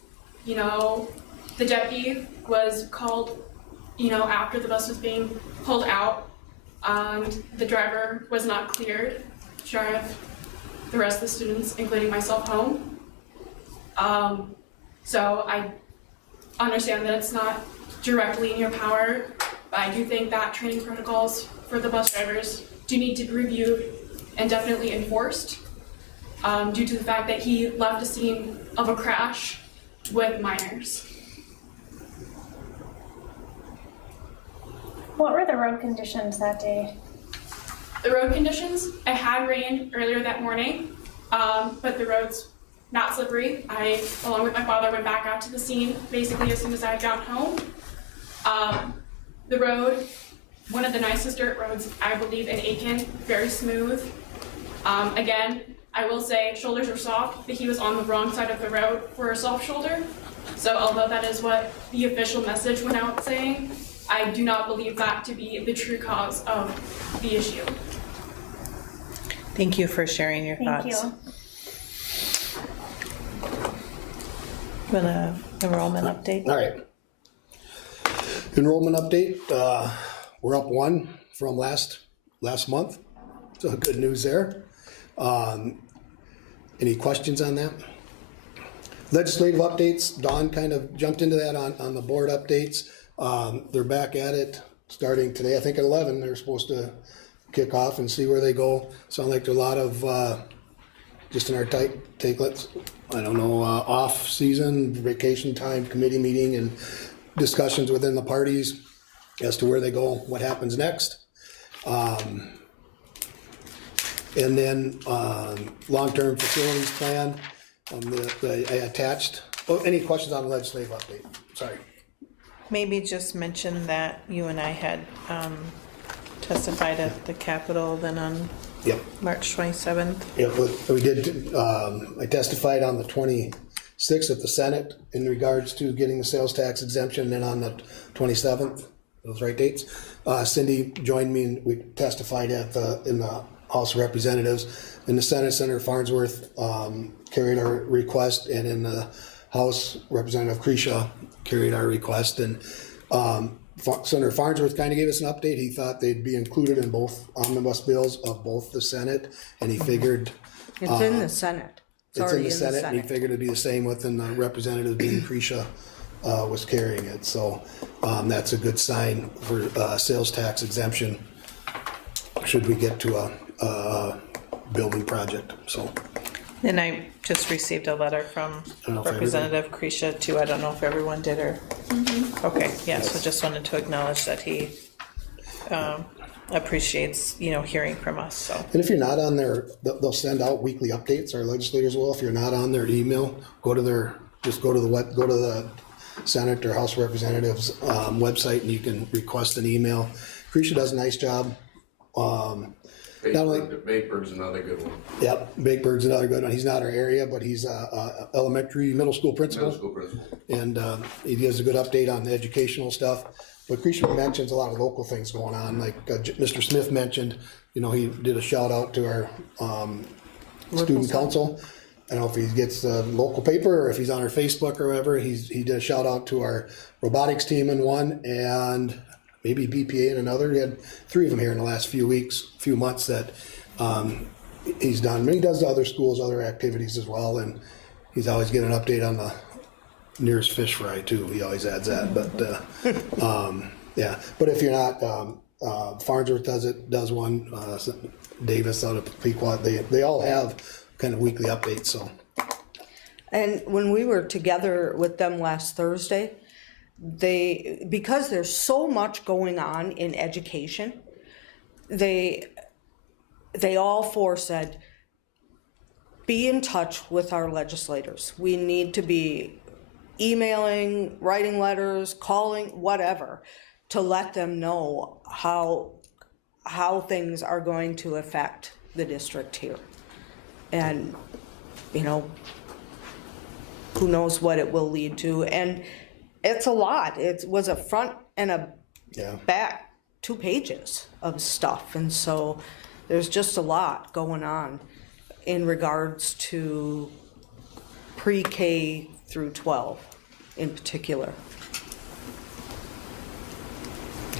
the deputy was called, after the bus was being pulled out, and the driver was not cleared to drive the rest of the students, including myself, home. So understand that it's not directly in your power, but I do think that training protocols for the bus drivers do need to be reviewed and definitely enforced, due to the fact that he left the scene of a crash with minors. What were the road conditions that day? The road conditions, it had rained earlier that morning, but the road's not slippery. I, along with my father, went back out to the scene basically as soon as I had gotten home. The road, one of the nicest dirt roads, I believe, in Aiken, very smooth. Again, I will say shoulders are soft, but he was on the wrong side of the road for a soft shoulder. So although that is what the official message went out saying, I do not believe that to be the true cause of the issue. Thank you for sharing your Thank thoughts. you. Want a enrollment update? All right. Enrollment update, we're up 1 from last month, so good news there. Any questions on that? Legislative updates, Dawn kind of jumped into that on the board updates. They're back at it starting today, I think at 11, they're supposed to kick off and see where they go. Sound like there's a lot of, just in our takelets, I don't know, off-season, vacation time, committee meeting, and discussions within the parties as to where they go, what happens next. And then long-term facilities plan, I attached. Oh, any questions on the legislative update? Sorry. Maybe just mention that you and I had testified at the Capitol then on Yep. March 27th. Yeah, we did, I testified on the 26th at the Senate in regards to getting the sales tax exemption, and then on the 27th, those right dates. Cindy joined me and we testified in the House of Representatives. In the Senate, Senator Farnsworth carried our request, and in the House, Representative Kresha carried our request. And Senator Farnsworth kind of gave us an update. He thought they'd be included in both omnibus bills of both the Senate, and he figured It's in the Senate. it's in the Senate, and he figured it'd be the same within the representative being Kresha was carrying it. So that's a good sign for sales tax exemption should we get to a building project. So. And I just received a letter from Representative Kresha too. I don't know if everyone did or. Okay, yeah, so just wanted to acknowledge that he appreciates, hearing from us, so. And if you're not on their, they'll send out weekly updates, our legislators will. If you're not on their email, go to the Senate or House of Representatives website, and you can request an email. Kresha does a nice job. Bakebird's another good one. Yep, Bakebird's another good one. He's not our area, but he's a middle school principal. And he gives a good update on the educational stuff. But Kresha mentions a lot of local things going on, like Mr. Smith mentioned, he did a shout out to our student council. I don't know if he gets the local paper or if he's on our Facebook or whatever. He did a shout out to our robotics team in one, and maybe BPA in another. He had 3 of them here in the last few months that he's done. He does the other schools, other activities as well, and he's always getting an update on the nearest fish fry too. He always adds that, but yeah. But if you're not, Farnsworth does one. Davis out of Pequot. They all have kind of weekly updates. So. And when we were together with them last Thursday, because there's so much going on in education, they all 4 said, be in touch with our legislators. We need to be emailing, writing letters, calling, whatever, to let them know how things are going to affect the district here. And, who knows what it will lead to. And it's a lot. It was a front and a back 2 pages of stuff. And so there's just a lot going on in regards to pre-K through 12 in particular.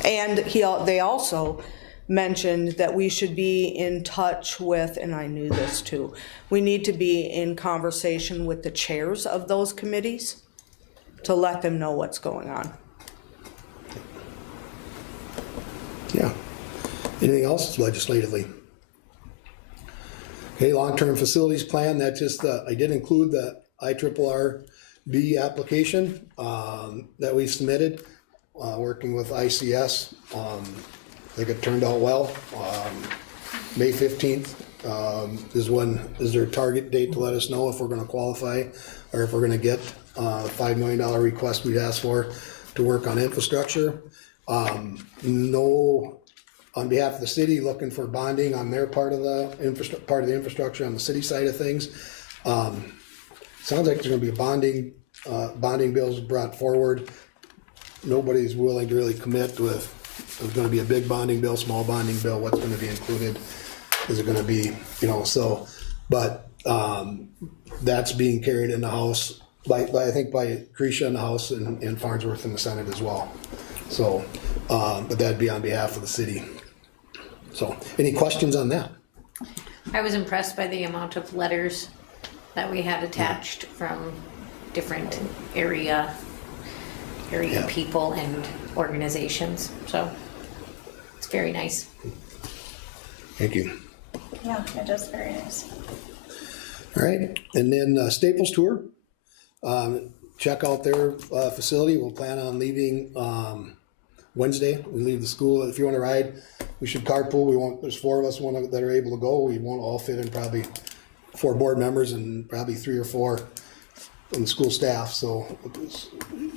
And they also mentioned that we should be in touch with, and I knew this too, we need to be in conversation with the chairs of those committees to let them know what's going on. Yeah. Anything else legislatively? Okay, long-term facilities plan, that's just I did include the IRRB application that we submitted, working with ICS. I think it turned out well. May 15th is their target date to let us know if we're gonna qualify or if we're gonna get $5 million request we'd asked for to work on infrastructure. No, on behalf of the city, looking for bonding on their part of the infrastructure on the city side of things. Sounds like there's gonna be a bonding bills brought forward. Nobody's willing to really commit with, there's gonna be a big bonding bill, small bonding bill, what's gonna be included, is it gonna be, so, but, that's being carried in the House by I think by Cretia in the House and Farnsworth in the Senate as well. So, but that'd be on behalf of the city. So, any questions on that? I was impressed by the amount of letters that we had attached from different area people and organizations, so it's very nice. Thank you. Yeah, it is very nice. All right, and then Staples Tour, check out their facility. We'll plan on leaving Wednesday. We leave the school. If you want to ride, we should carpool. We won't. There's 4 of us that are able to go. We won't all fit in, probably 4 board members and probably 3 or 4 from the school staff. So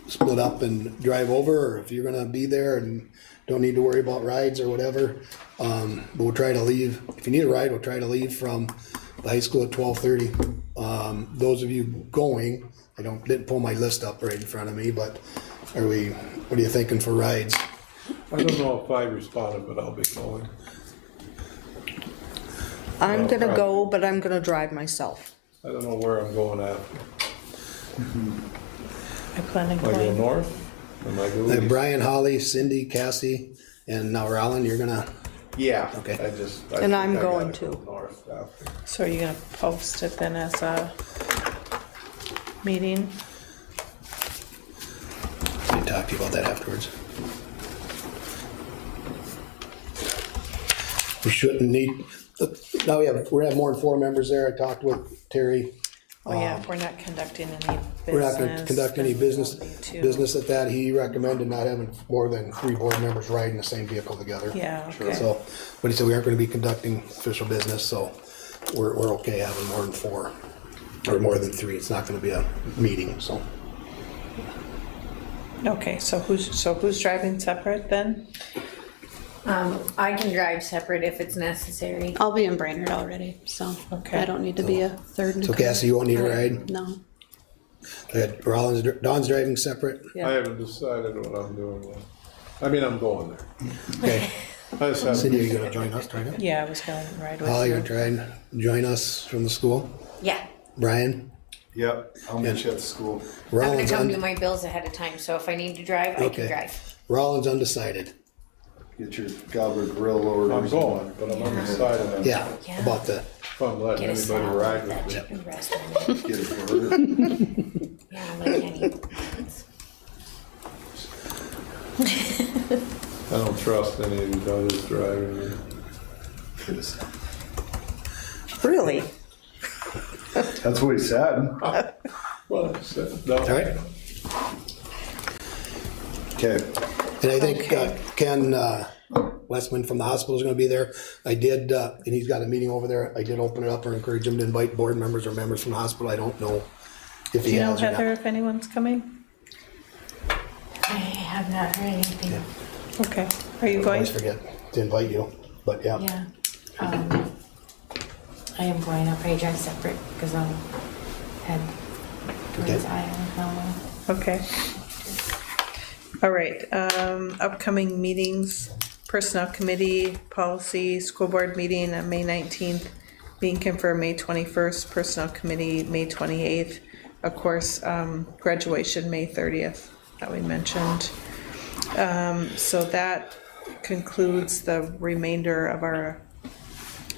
split up and drive over, or if you're gonna be there and don't need to worry about rides or whatever, but we'll try to leave. If you need a ride, we'll try to leave from the high school at 12:30. Those of you going, I didn't pull my list up right in front of me, but what are you thinking for rides? I don't know if I responded, but I'll be going. I'm gonna go, but I'm gonna drive myself. I don't know where I'm going after. I plan on Am I go going. north? Am I go east? Brian, Holly, Cindy, Cassie, and now Rollin, you're gonna, Yeah. Okay. And I'm think I going gotta go too. north after. So are you gonna post it then as a meeting? we can talk to you about that afterwards. We shouldn't need, now we're gonna have more than 4 members there. I talked with Terry. Oh yeah, if we're not conducting any business. We're not gonna conduct any then business we'll be too. at that. He recommended not having more than 3 board members riding the same vehicle together. Yeah, okay. So, but he said we aren't gonna be conducting official business, so we're okay having more than 4, or more than 3. It's not gonna be a meeting, so. Okay, so who's driving separate then? I can drive separate if it's necessary. I'll be in Brainerd already, so Okay. I don't need to be a third. in So the Cassie, you won't need a ride? No. Dawn's driving separate? I haven't decided what I'm doing yet. I mean, I'm going there. Okay. I just haven't. Cindy, are you gonna join us, try to? Yeah, I was gonna ride with Holly, you. you gonna try and join us from the school? Yeah, Brian? Yep, I'll meet you at the school. I'm gonna Rollins, come do my bills ahead of time, so if I need to drive, I Okay. can drive. Rollins undecided. Get your Galbert grill ordered. I'm going, but I'm undecided on Yeah, Yeah. about the, if I'm letting Get a anybody salad ride with that with me. chicken breast on it. Get it ordered. Yeah, but I can't eat. I don't trust any of you others driving me. Really? That's what he said. Well, I said, no. all right? Okay. And I think Ken Westman from the hospital is gonna be there. I did, and he's got a meeting over there. I did open it up or encourage him to invite board members or members from the hospital. I don't know if Do he you know, has or Heather, not. if anyone's coming? I have not heard anything. Okay, are you I going? always forget to invite you, but yeah. Yeah. I am going. I'll probably drive separate because I'll head towards Okay. Iowa. Okay. All right, upcoming meetings, Personnel Committee, Policy, School Board meeting on May 19th, being confirmed May 21st, Personnel Committee, May 28th. Of course, graduation, May 30th, that we mentioned. So that concludes the remainder of our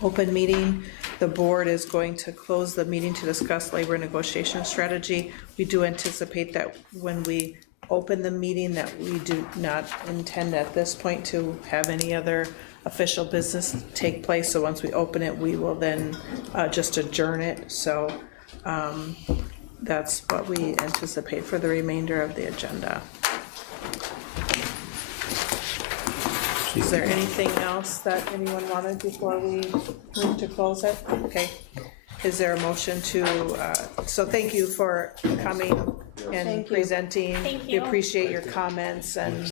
open meeting. The board is going to close the meeting to discuss labor negotiation strategy. We do anticipate that when we open the meeting that we do not intend at this point to have any other official business take place. So once we open it, we will then just adjourn it. So that's what we anticipate for the remainder of the agenda. Is there anything else that anyone wanted before we move to close it? Okay. Is there a motion to, so thank you for coming and Thank you. presenting. Thank We you. appreciate your comments and